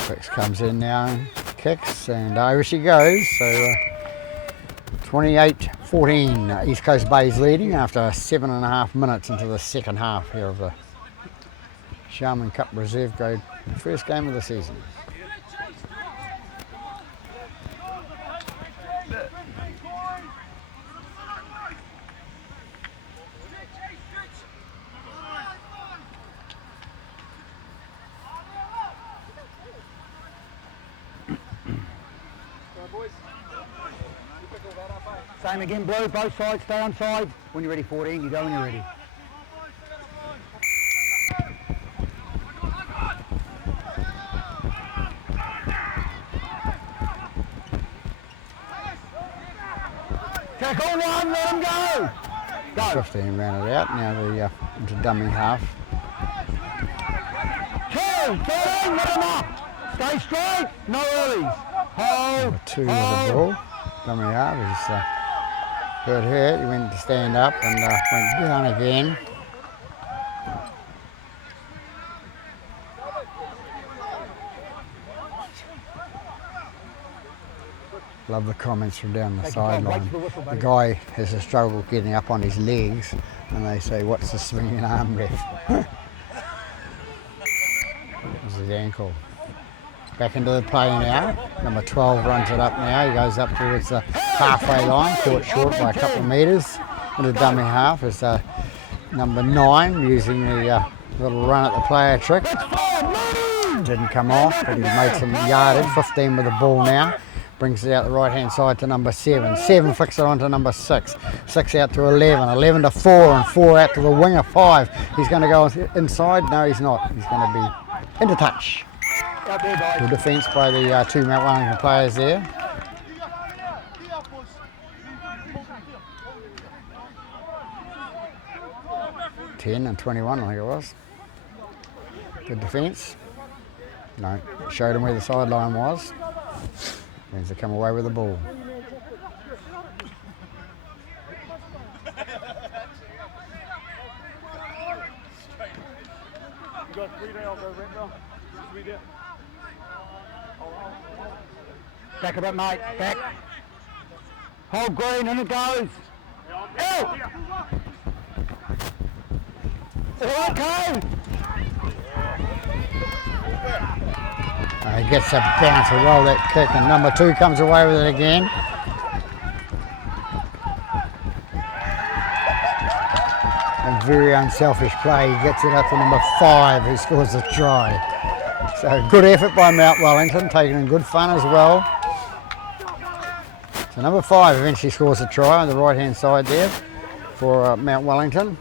Brooks comes in now and kicks, and over she goes. So 28-14, East Coast Bay's leading after 7.5 minutes into the second half here of the Sharman Cup Reserve Grade first game of the season. Same again, Blue. Both sides, stay on side. When you're ready, 14, you go when you're ready. Tackle one, let him go. Go. 15 ran it out, now the into dummy half. 2, 13, let him up. Stay straight, no earlies. Hold, Number 2 with the ball. Dummy half is hurt. He went to stand up and went down again. Love the comments from down the sideline. The guy has a struggle getting up on his legs, and they say, "What's the swinging arm, ref?" It was his ankle. Back into the play now. Number 12 runs it up now. He goes up towards the halfway line, caught short by a couple of metres. Into dummy half is number 9 using the little run at the player trick. Didn't come off, but he made some yardage. 15 with the ball now. Brings it out the right hand side to number 7. 7 flicks it on to number 6. 6 out to 11. 11 to 4, and 4 out to the winger 5. He's going to go inside. No, he's not. He's going to be into touch. Good defence by the 2 Mt Wellington players there. (10 and 21, I think it was. Good defence. No, showed him where the sideline was. Means they come away with the ball. Back a bit, mate. Back. Hold green, and it goes. Out! Okay. He gets a bounce to roll that kick, and number 2 comes away with it again. A very unselfish play. He gets it up to number 5, who scores the try. So good effort by Mt Wellington, taking in good fun as well. So number 5 eventually scores a try on the right hand side there for Mt Wellington.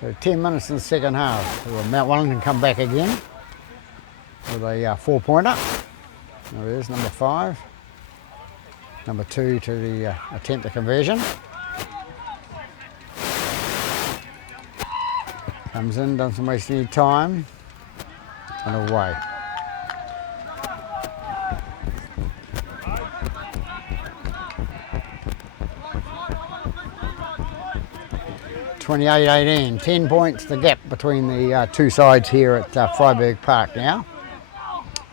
So 10 minutes in the second half. So Mt Wellington come back again with a 4-pointer. There it is, number 5. Number 2 to the attempt the conversion. Comes in, doesn't waste any time, and away. (28-18), 10 points the gap between the 2 sides here at Freyberg Park now.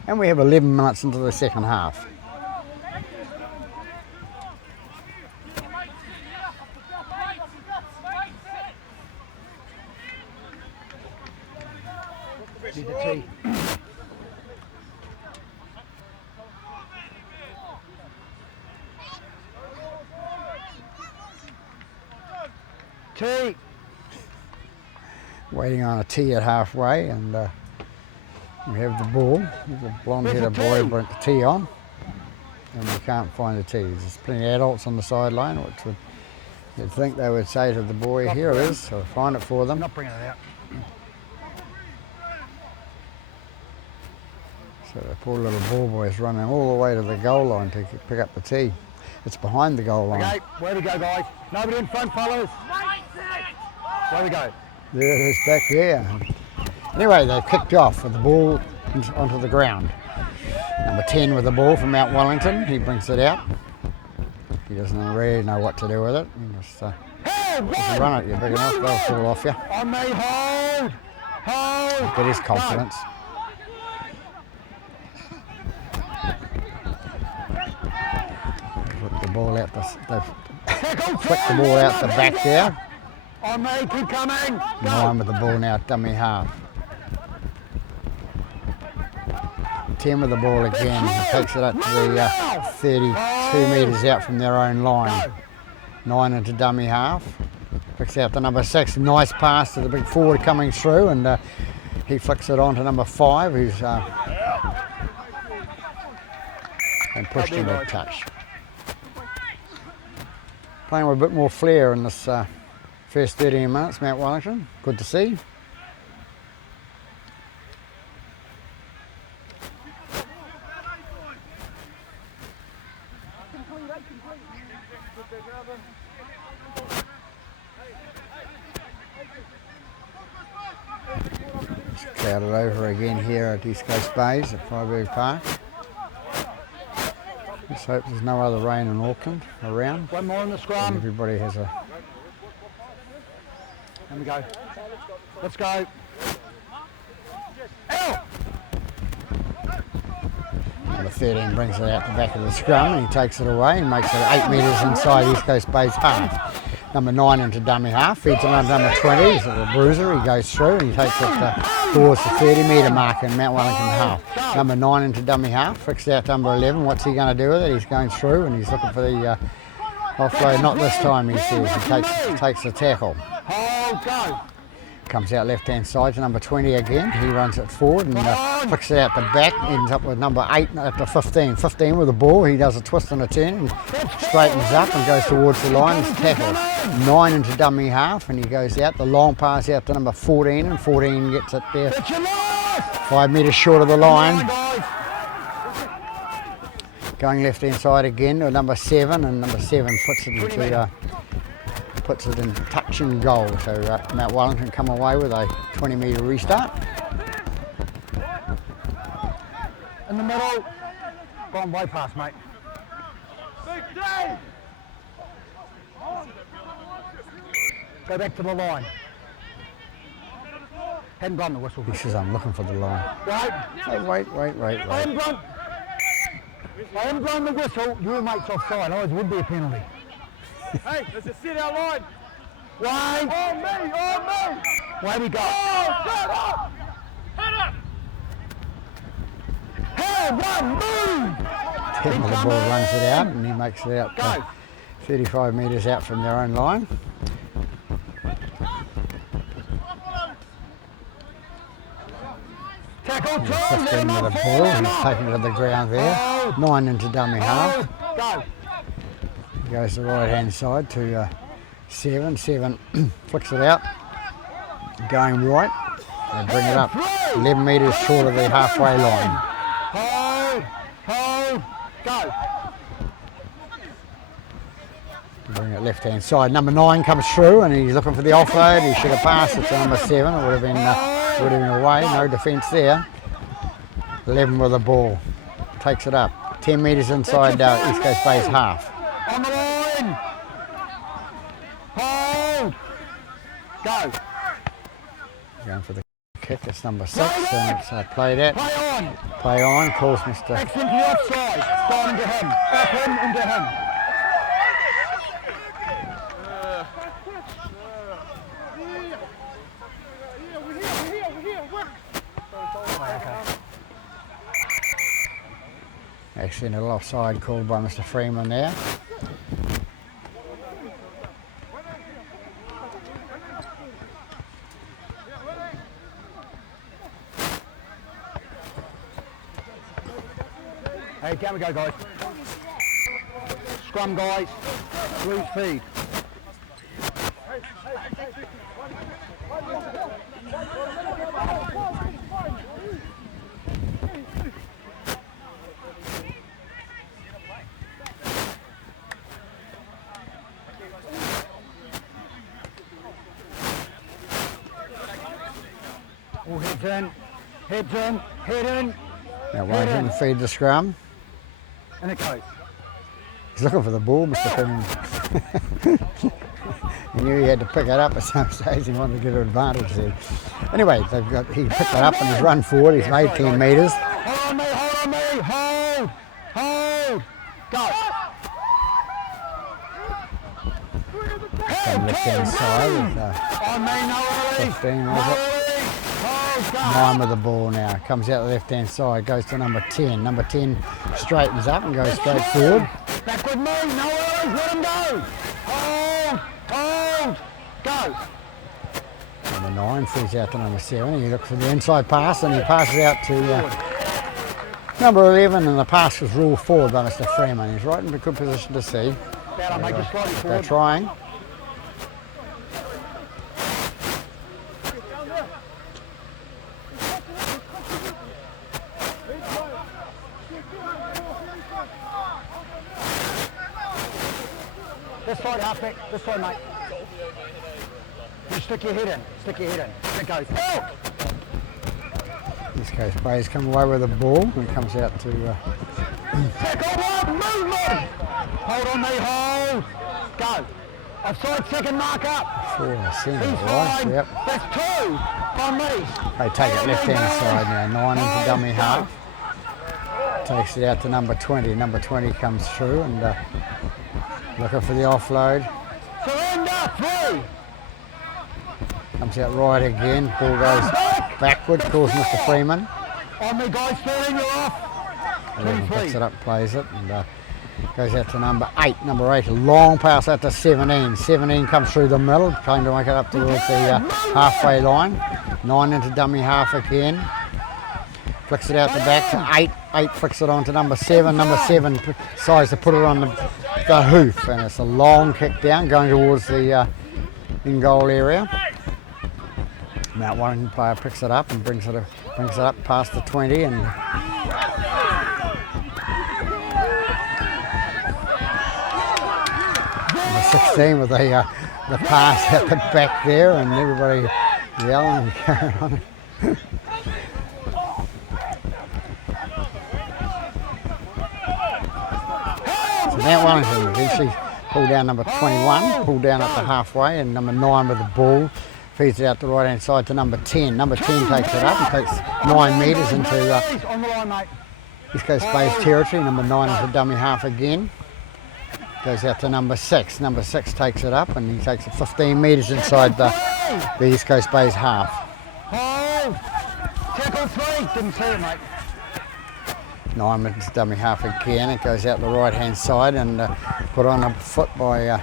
And we have 11 minutes into the second half. Need the tee. Tee. Waiting on a tee at halfway, and we have the ball. The blonde-headed boy brought the tee on, and we can't find the tee. There's plenty of adults on the sideline, which you'd think they would say to the boy, here it is, so find it for them. Not bringing it out. So the poor little ball boy's running all the way to the goal line to pick up the tee. It's behind the goal line. Okay, way to go, guys. Nobody in front, fellas. Way to go. There it is back there. Anyway, they've kicked off with the ball onto the ground. Number 10 with the ball from Mt Wellington. He brings it out. He doesn't really know what to do with it. He just, if you run it, you're big enough, they'll fall off you. On me, hold! Hold! Get his confidence. Put the ball out they've flicked the ball out the back there. On me, keep coming! Go! 9 with the ball now, dummy half. 10 with the ball again. He takes it up to the 32 metres out from their own line. 9 into dummy half. Picks out the number 6. Nice pass to the big forward coming through, and he flicks it on to number 5, who's been pushed into a touch. Playing with a bit more flair in this first 13 minutes, Mt Wellington. Good to see. It's clouded over again here at East Coast Bays at Freiburg Park. Let's hope there's no other rain in Auckland around. One more in the scrum. Everybody has a... There we go. Let's go. Ow! Number 13 brings it out the back of the scrum, and he takes it away and makes it 8 metres inside East Coast Bays half. Number 9 into dummy half, feeds it on number 20, he's a bruiser, he goes through and he takes it towards the 30 metre mark in Mt Wellington half. Number 9 into dummy half, flicks out to number 11, what's he going to do with it? He's going through and he's looking for the offload, not this time he says, he takes the tackle. Hold, go. Comes out left hand side to number 20 again, he runs it forward and flicks it out the back, ends up with number 8 up to 15. 15 with the ball, he does a twist and a turn and straightens up and goes towards the line, it's tackled. 9 into dummy half and he goes out, the long pass out to number 14 and 14 gets it there 5 metres short of the line. Going left hand side again to number 7 and number 7 puts it in touch and goal. So Mt Wellington come away with a 20 metre restart. In the middle. Go on, way past, mate. Go back to the line. Hadn't blown the whistle. He says, I'm looking for the line. Wait. Wait. I am blowing the whistle. Your mate's offside, otherwise it would be a penalty. Hey, let's just sit our line. Wait. On me. Way we go. Oh, shut up. Head up. Hey, one, move. 10 with the ball runs it out and he makes it out 35 metres out from their own line. Tackle, 15 with the ball, he's taken it to the ground there. 9 into dummy half. Go. He goes to the right hand side to 7. 7 flicks it out. Going right. They bring it up 11 metres short of the halfway line. Hold, go. Bring it left hand side. Number 9 comes through and he's looking for the offload. He should have passed it to number 7. It would have been away. No defence there. 11 with the ball. Takes it up. 10 metres inside East Coast Bays half. On the line. Hold. Go. Going for the kick. It's number 6 and it's played out. Play on. Play on. Calls Mr. Excellent to the offside. Go into him. Off him into him. Accidental offside called by Mr. Freeman there. Hey, down we go, guys. Scrum, guys. Loose feed. All heads in, heads in, head in. Now Wellington feed the scrum. And it goes. He's looking for the ball, Mr. Freeman. He knew he had to pick it up at some stage. He wanted to get an advantage there. Anyway, he picked it up and he's run forward. He's made 10 metres. Hold on me, hold on me, hold, hold, go. Come left hand side with On me, no 15, was it? Hold, go. 9 with the ball now. Comes out the left hand side, goes to number 10. Number 10 straightens up and goes straight forward. Back with me, no worries, let him go. Hold, hold, go. Number 9 feeds out to number 7. He looks for the inside pass and he passes out to number 11, and the pass was ruled forward by Mr. Freeman. He's right in a good position to see. Better make it slightly They're forward. trying. This side, halfback, this side, mate. You stick your head in, stick your head in. It goes, oh! East Coast Bay's come away with the ball and comes out to Tackle one, movement! Hold on me, hold! Go! Offside, second mark up! 4 centre, He's right? fine. Yep. That's 2 on me. They take it left hand side now, 9 into dummy half. Takes it out to number 20. Number 20 comes through and looking for the offload. Surrender, 3! Comes out right again. Ball goes backward, calls Mr. Freeman. On me, guys, 13, you're off. 11 3-3. picks it up, plays it, and goes out to number 8. Number 8, a long pass out to 17. 17 comes through the middle, trying to make it up towards the halfway line. 9 into dummy half again. Flicks it out the back to 8. 8 flicks it on to number 7. Number 7 decides to put it on the hoof, and it's a long kick down going towards the in-goal area. Mount Wellington player picks it up and brings it up past the 20, and number 16 with the pass at the back there, and everybody yelling and carrying on. So Mount Wellington eventually pulled down number 21, pulled down up to halfway, and number 9 with the ball feeds it out the right hand side to number 10. Number 10 takes it up and takes 9 metres into On the line, mate. East Coast Bay's territory. Number 9 into dummy half again. Goes out to number 6. Number 6 takes it up and he takes it 15 metres inside the East Coast Bay's half. Hold! Tackle 3! Didn't see it, mate. 9 minutes dummy half again. It goes out the right hand side and put on a foot by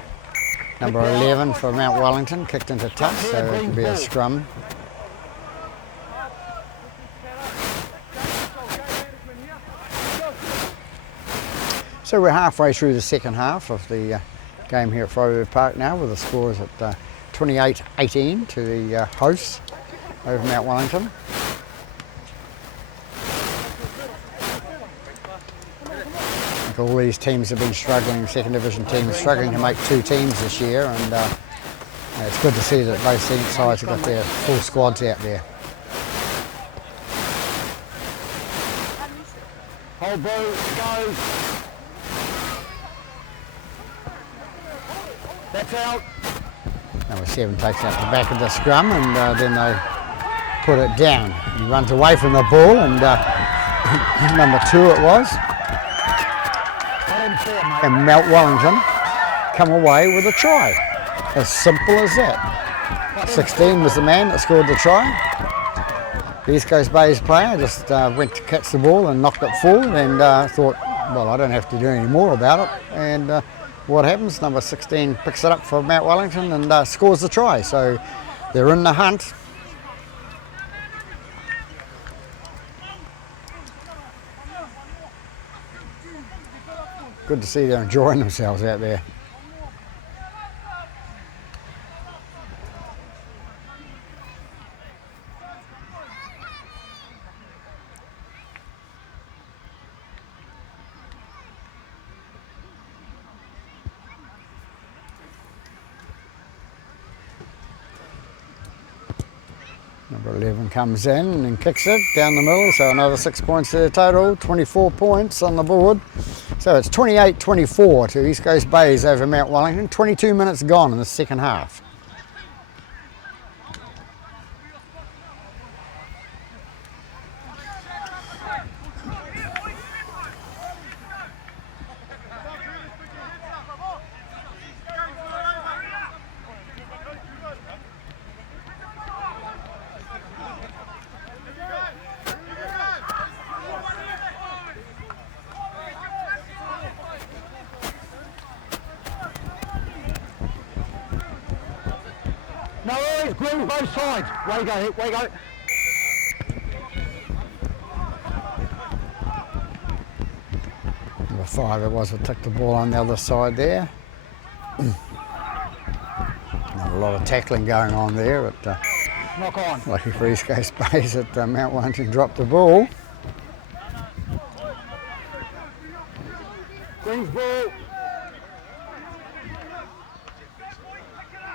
number 11 for Mt Wellington. Kicked into touch, so it could be a scrum. So we're halfway through the second half of the game here at Freyberg Park now, with the scores at 28-18 to the hosts over Mt Wellington. I think all these teams have been struggling, second division teams struggling to make 2 teams this year, and it's good to see that both sides have got their full squads out there. Hold blue, go. That's out. Number 7 takes out the back of the scrum, and then they put it down. He runs away from the ball, and number 2 it was. I didn't see it, mate. And Mt Wellington come away with a try. As simple as that. 16 was the man that scored the try. The East Coast Bay's player just went to catch the ball and knocked it forward, and thought, well, I don't have to do any more about it. And what happens? Number 16 picks it up for Mt Wellington and scores the try. So they're in the hunt. good to see they're enjoying themselves out there. Number 11 comes in and kicks it down the middle, so another 6 points there total, 24 points on the board. So it's 28-24 to East Coast Bays over Mt Wellington, 22 minutes gone in the second half. No worries, Green, both sides. Way you go, way you go. Number 5 it was that took the ball on the other side there. Not a lot of tackling going on there, but Knock on. lucky for East Coast Bays that Mt Wellington dropped the ball. Green's ball.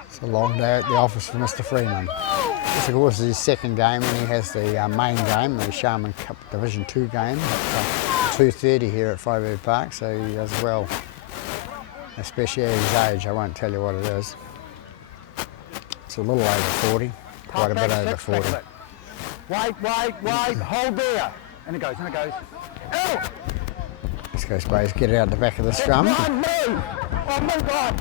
It's a long day at the office for Mr. Freeman. This, of course, is his second game, and he has the main game, the Sharman Cup Division 2 game at 2:30 here at Freyberg Park, so he does well, especially at his age. I won't tell you what it is. It's a little over 40, quite a bit over 40. Wait, hold there. And it goes, and it goes. Oh! East Coast Bays get it out the back of the scrum. Run, move! Oh, move on!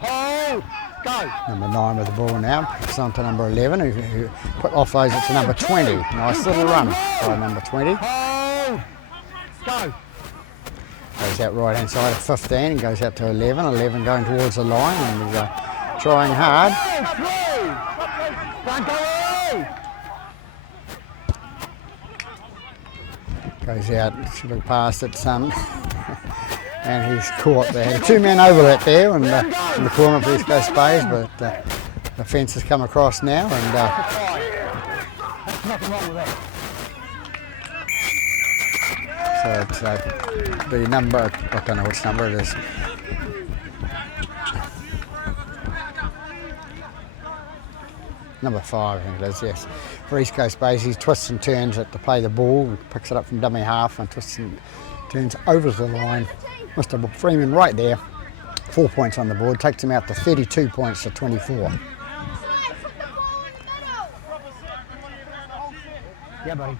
Hold! Go! Number 9 with the ball now, it's on to number 11, who put offloads it to number 20. Nice little run by number 20. Hold! Go! Goes out right hand side of 15 and goes out to 11. 11 going towards the line and he's trying hard. Don't go away! Goes out, should have passed it some. And he's caught there. 2 men overlap there in the corner of East Coast Bays, but the fence has come across now and There's nothing wrong with that. so it's the number, I don't know which number it is. Number 5, I think it is, yes. For East Coast Bays, he twists and turns it to play the ball, picks it up from dummy half and twists and turns over the line. Mr. Freeman right there, 4 points on the board, takes him out to 32 points to 24. Yeah, buddy.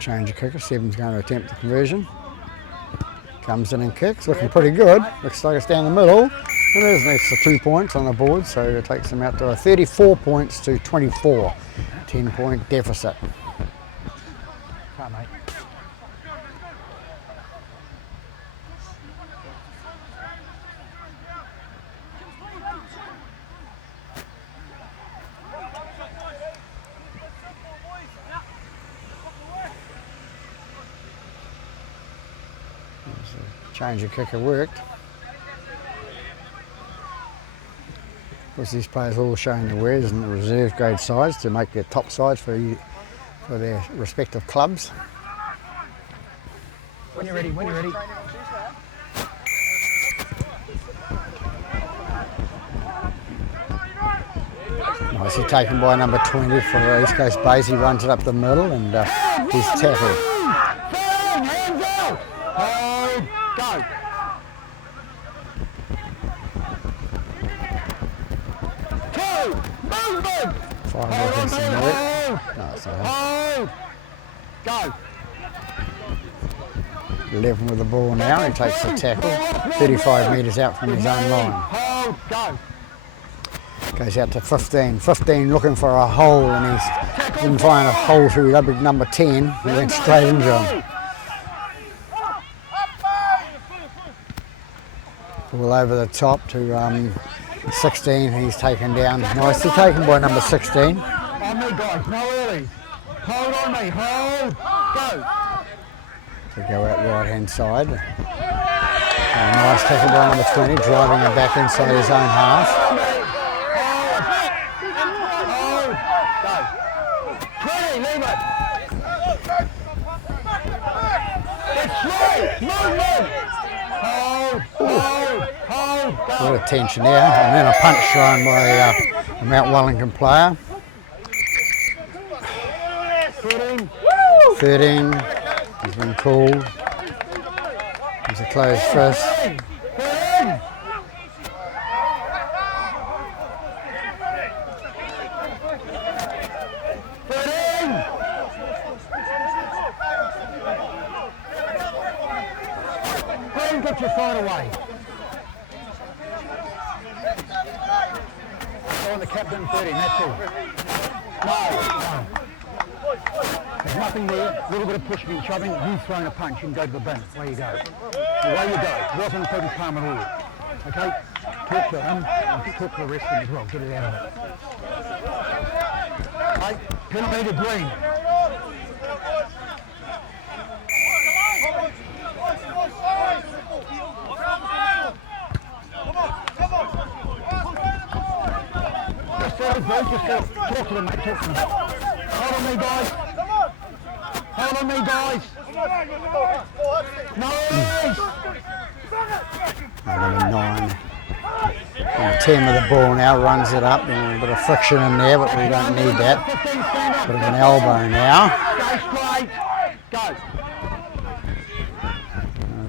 Change of kicker, 7's going to attempt the conversion. Comes in and kicks, looking pretty good. Looks like it's down the middle. And there's an extra 2 points on the board, so it takes them out to 34 points to 24. 10-point deficit. Come on, mate. Change of kicker worked. Of course, these players all showing their wares and the reserve grade sides to make their top sides for their respective clubs. When you're ready, when you're ready. Nicely taken by number 20 for East Coast Bays. He runs it up the middle and he's tackled. Hands out! Hold! Go! Two! Movement! 5 more in there. Hold! No, it's not. Hold! Go! 11 with the ball now. He takes the tackle 35 metres out from his own line. Hold! Go! Goes out to 15. 15 looking for a hole, and he didn't find a hole through that big number 10. He went straight into him. All over the top to 16. He's taken down. Nicely taken by number 16. On me, guys. No early. Hold on me. Hold. Go. To go out right hand side. Nice tackle by number 20, driving him back inside his own half. A lot of tension there, and then a punch thrown by a Mt Wellington player. 13, he's been called. It's a closed fist. Get your side away. On the captain 13, that's all. No. There's nothing there. A little bit of pushing and shoving. You've thrown a punch and go to the bin. Away you go. Away you go. It wasn't a total palm at all. Okay? Talk to him and talk to the rest of them as well. Get it out of it. Okay? Penalty to green. Talk to them, mate. Talk to them. Hold on me, guys. Hold on me, guys. No. Number 9. Number 10 with the ball now, runs it up. And a bit of friction in there, but we don't need that. Bit of an elbow now. Stay straight. Go.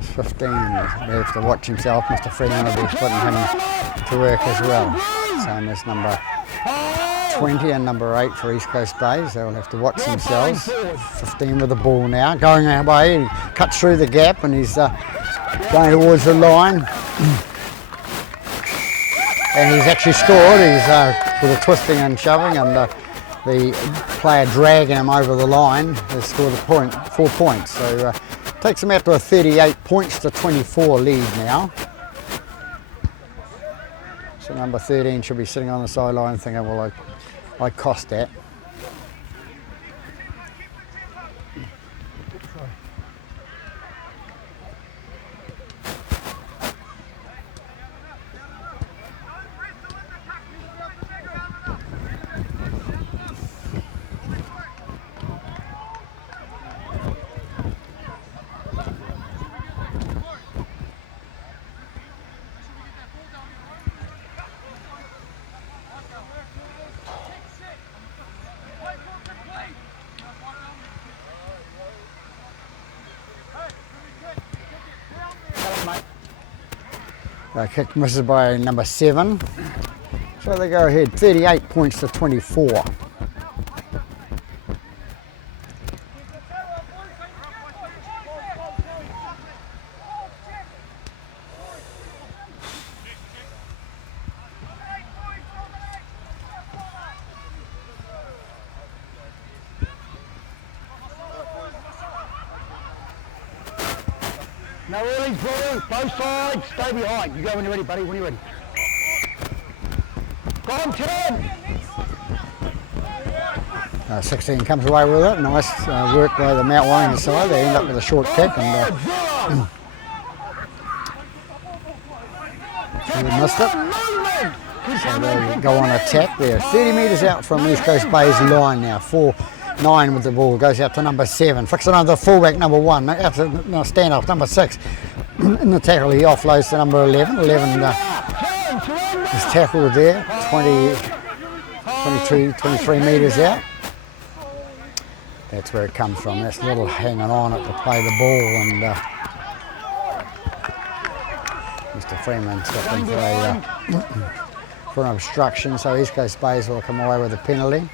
15. He has to watch himself. Mr. Freeman will be putting him to work as well. Same as number 20 and number 8 for East Coast Bays. They'll have to watch themselves. 15 with the ball now, going away. He cuts through the gap and he's going towards the line. And he's actually scored. He's with a twisting and shoving, and the player dragging him over the line has scored a point, 4 points. So takes him out to a 38 points to 24 lead now. So number 13 should be sitting on the sideline thinking, well, I cost that. Kick misses by number 7. So they go ahead, 38 points to 24. No early's ball, both sides, stay behind. You go when you're ready, buddy, when you're ready. Go on, 10! 16 comes away with it. Nice work by the Mt Wellington side. They end up with a short kick and they missed it. So they go on attack. They're 30 metres out from East Coast Bay's line now. 4-9 with the ball. Goes out to number 7. Fixing on the fullback, number 1. Out to stand off, number 6. In the tackle, he offloads to number 11. 11 is tackled there. 23 metres out. That's where it comes from. That's a little hanging on it to play the ball, and Mr. Freeman's looking for an obstruction, so East Coast Bays will come away with a penalty.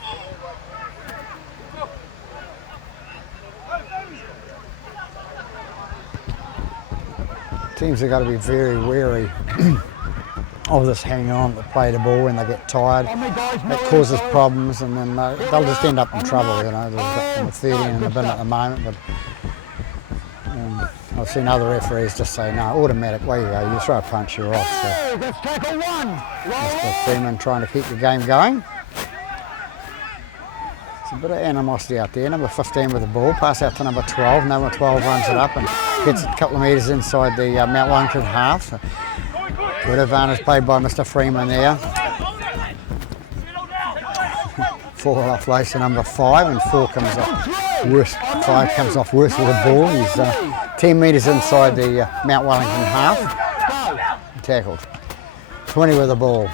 Teams have got to be very wary of this hanging on to play the ball when they get tired. That causes problems, and then they'll just end up in trouble. You know, they've got number 13 in the bin at the moment, but I've seen other referees just say, no, automatic, way you go, you throw a punch, you're off. So That's tackle one. Mr. Freeman trying to keep the game going. There's a bit of animosity out there. Number 15 with the ball, pass out to number 12. Number 12 runs it up and gets a couple of metres inside the Mt Wellington half. So good advantage played by Mr. Freeman there. 4 offloads to number 5, and 4 comes off worse. 5 comes off worse with the ball. He's 10 metres inside the Mt Wellington half. Tackled. 20 with the ball.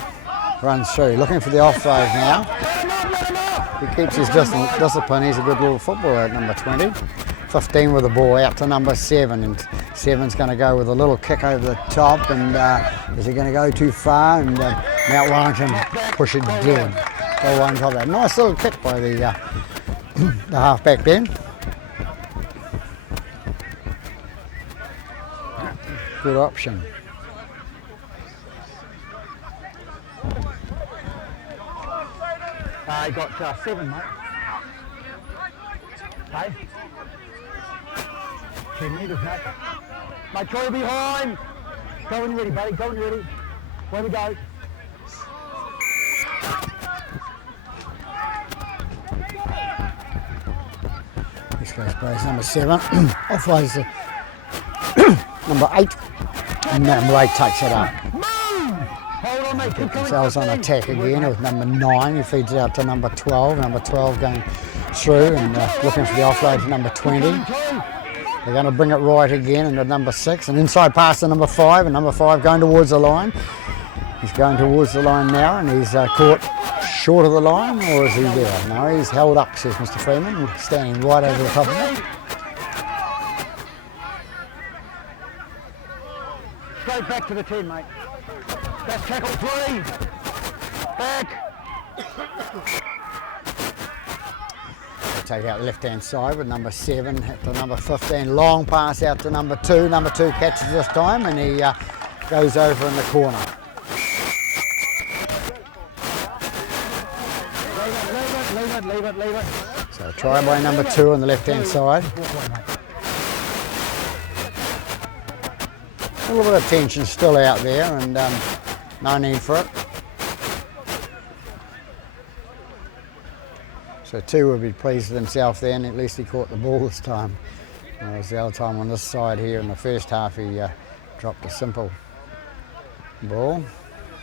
Runs through. Looking for the offload now. He keeps his discipline. He's a good little footballer at number 20. 15 with the ball out to number 7, and 7's going to go with a little kick over the top, and is he going to go too far? And Mt Wellington push it dead. Go on top of that. Nice little kick by the half-back then. Good option. I got 7, mate. Hey. 10 metres, mate. Mate, try behind. Go when you're ready, buddy. Go when you're ready. Where we go. This goes plays number 7. Offloads to number 8. And number 8 takes it up. Hold on, mate. Keep Themselves on attack again with number 9. He feeds it out to number 12. Number 12 going through and looking for the offload to number 20. They're going to bring it right again into number 6. And inside pass to number 5. And number 5 going towards the line. He's going towards the line now, and he's caught short of the line, or is he there? No, he's held up, says Mr. Freeman, standing right over the top of it. Straight back to the 10, mate. That's tackle 3. Back. Take out left-hand side with number 7 hit to number 15. Long pass out to number 2. Number 2 catches this time, and he goes over in the corner. Leave it. So try by number 2 on the left-hand side. A little bit of tension still out there, and no need for it. So 2 would be pleased with himself then, at least he caught the ball this time. It was the other time on this side here in the first half he dropped a simple ball.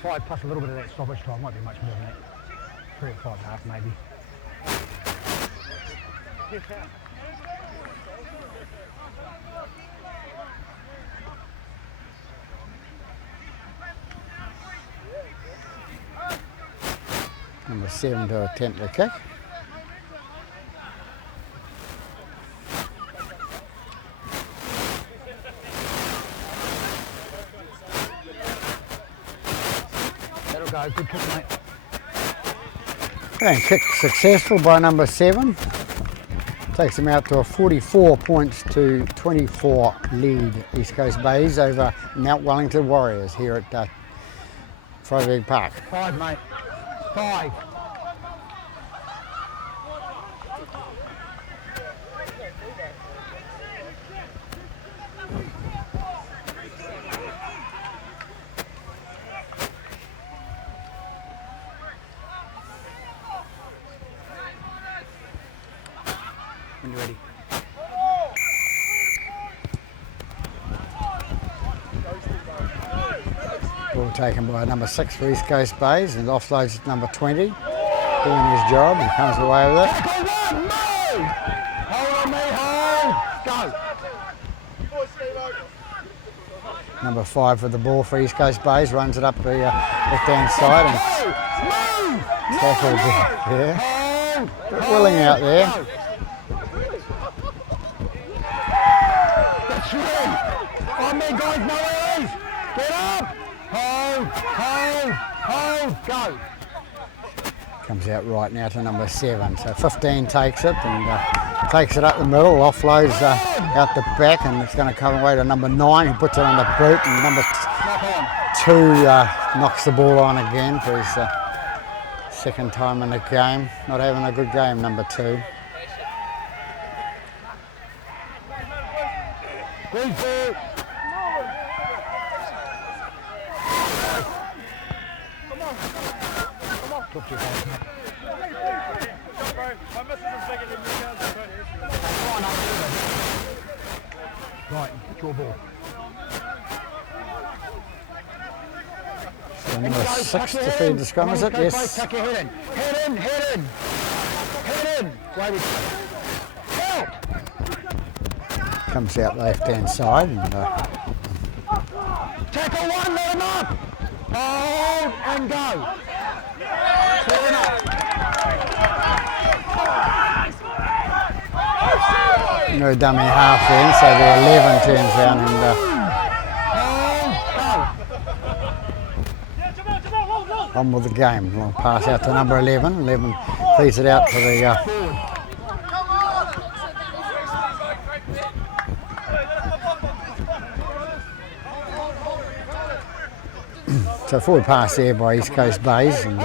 5 plus a little bit of that stoppage time, might be much more than that. 3 or 5.5 maybe. Number 7 to attempt the kick. That'll go, good kick, mate. And kick successful by number 7. Takes them out to a 44 points to 24 lead, East Coast Bays over Mt Wellington Warriors here at Freyberg Park. 5, mate. 5. When you're ready. Ball taken by number 6 for East Coast Bays, and offloads at number 20. Doing his job and comes away with it. Hold on, mate, hold! Go! Number 5 for the ball for East Coast Bays, runs it up the left-hand side and tackled. Yeah, bit willing out there. That's right! On there, guys, no worries! Get up! Hold! Go! Comes out right now to number 7. So 15 takes it and takes it up the middle, offloads out the back, and it's going to come away to number 9, who puts it on the boot, and number 2 knocks the ball on again for his second time in the game. Not having a good game, number 2. Good ball. Talk to your guys, mate. My missus is bigger than you guys. Right, get your ball. So number 6 to feed the scrum, is it? Yes. Tuck your head in. Head in, head in. Head in. Great. Out. Comes out left-hand side and Tackle one, let him up. Hold and go. Turn up. no dummy half then, so the 11 turns down and on with the game. Long pass out to number 11. 11 feeds it out to the so forward pass there by East Coast Bays and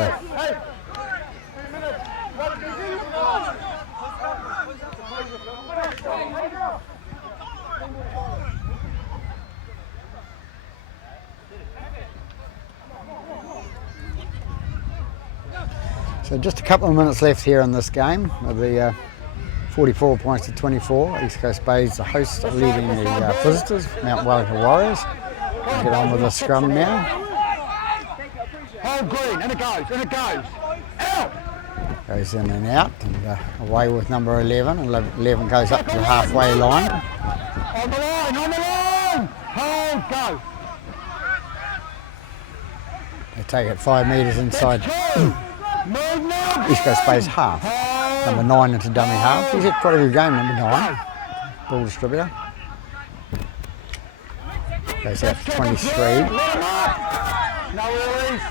so just a couple of minutes left here in this game with the 44 points to 24. East Coast Bays, the hosts, are leading the visitors, Mt Wellington Warriors. We'll get on with the scrum now. Hold green, and it goes, and it goes. Out! Goes in and out and away with number 11. 11 goes up to the halfway line. On the line, on the line! Hold, go. They take it 5 metres inside Move now. East Coast Bays half. Number 9 into dummy half. He's had quite a good game, number 9. Ball distributor. Goes out to 23. No worries.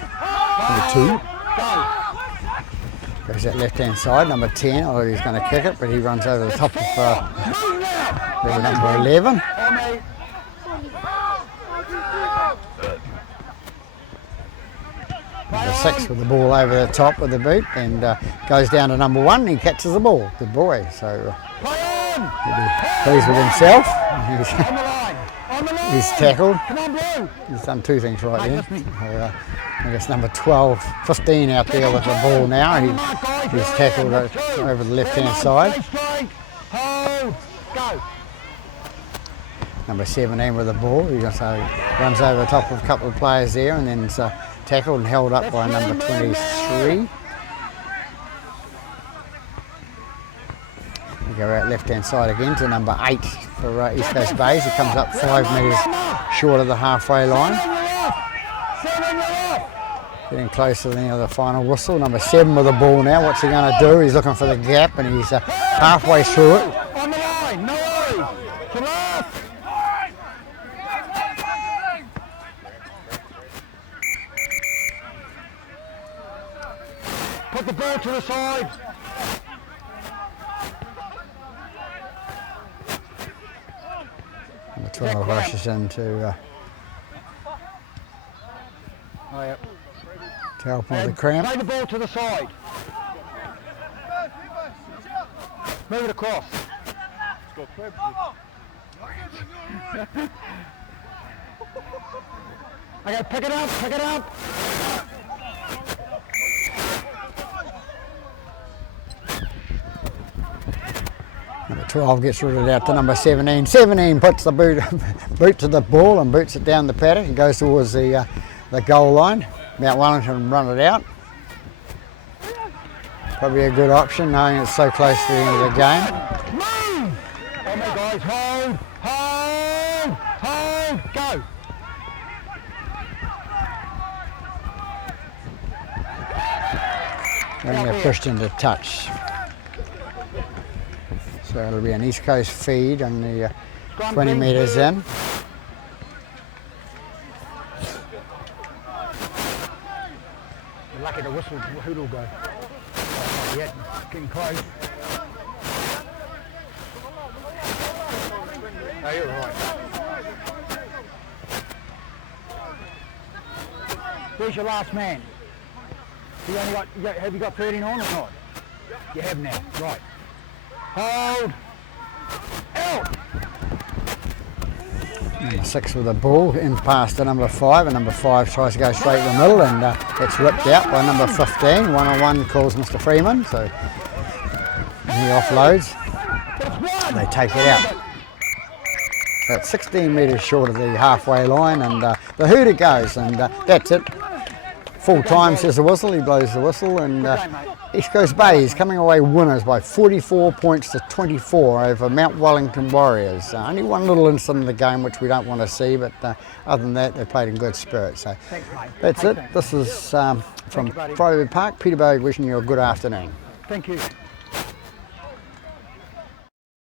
22. Go. Goes out left-hand side, number 10. Oh, he's going to kick it, but he runs over the top of Move now. the number 11. On me. Number 6 with the ball over the top with the boot and goes down to number 1 and he catches the ball. Good boy. So Play on. he'll be pleased with himself. On the line. On the line. He's tackled. Come on, Blue. He's done 2 things right Hey, there. that's me. I guess number 12, 15 out there with the ball now. He's tackled it over the left-hand side. Stay straight. Hold. Go. Number 17 with the ball. He also runs over the top of a couple of players there and then is tackled and held up by number 23. We go out left-hand side again to number 8 for East Coast Bays. He comes up 5 metres short of the halfway line. 7, you're off. Getting closer than the final whistle. Number 7 with the ball now. What's he going to do? He's looking for the gap and he's halfway through it. On the line. No worries. To left. Put the ball to the side. Number 12 rushes into Oh, yep. to help with the cramp. Play the ball to the side. Move it across. Okay, pick it up, pick it up. Number 12 gets rooted out to number 17. 17 puts the boot to the ball and boots it down the paddock and goes towards the goal line. Mt Wellington run it out. Probably a good option knowing it's so close to the end of the game. Move! Oh my guys, hold, hold, hold, go. Then they're pushed into touch. So it'll be an East Coast feed on the 20 metres in. You're lucky the whistle, who'll go? Oh, not yet, getting close. Oh, you're right. Where's your last man? Have you got 13 on or not? You have now, right. Hold. Out. Number 6 with the ball in past to number 5, and number 5 tries to go straight in the middle, and it's ripped out by number 15. 1-on-1 calls Mr. Freeman, so he offloads. They take it out. About 16 metres short of the halfway line, and the hooter goes, and that's it. Full time, says the whistle. He blows the whistle, and East Coast Bay is coming away winners by 44 points to 24 over Mt Wellington Warriors. Only one little incident in the game which we don't want to see, but other than that, they played in good spirit. So that's it. This is from Friday Park. Peter Berg wishing you a good afternoon. Thank you.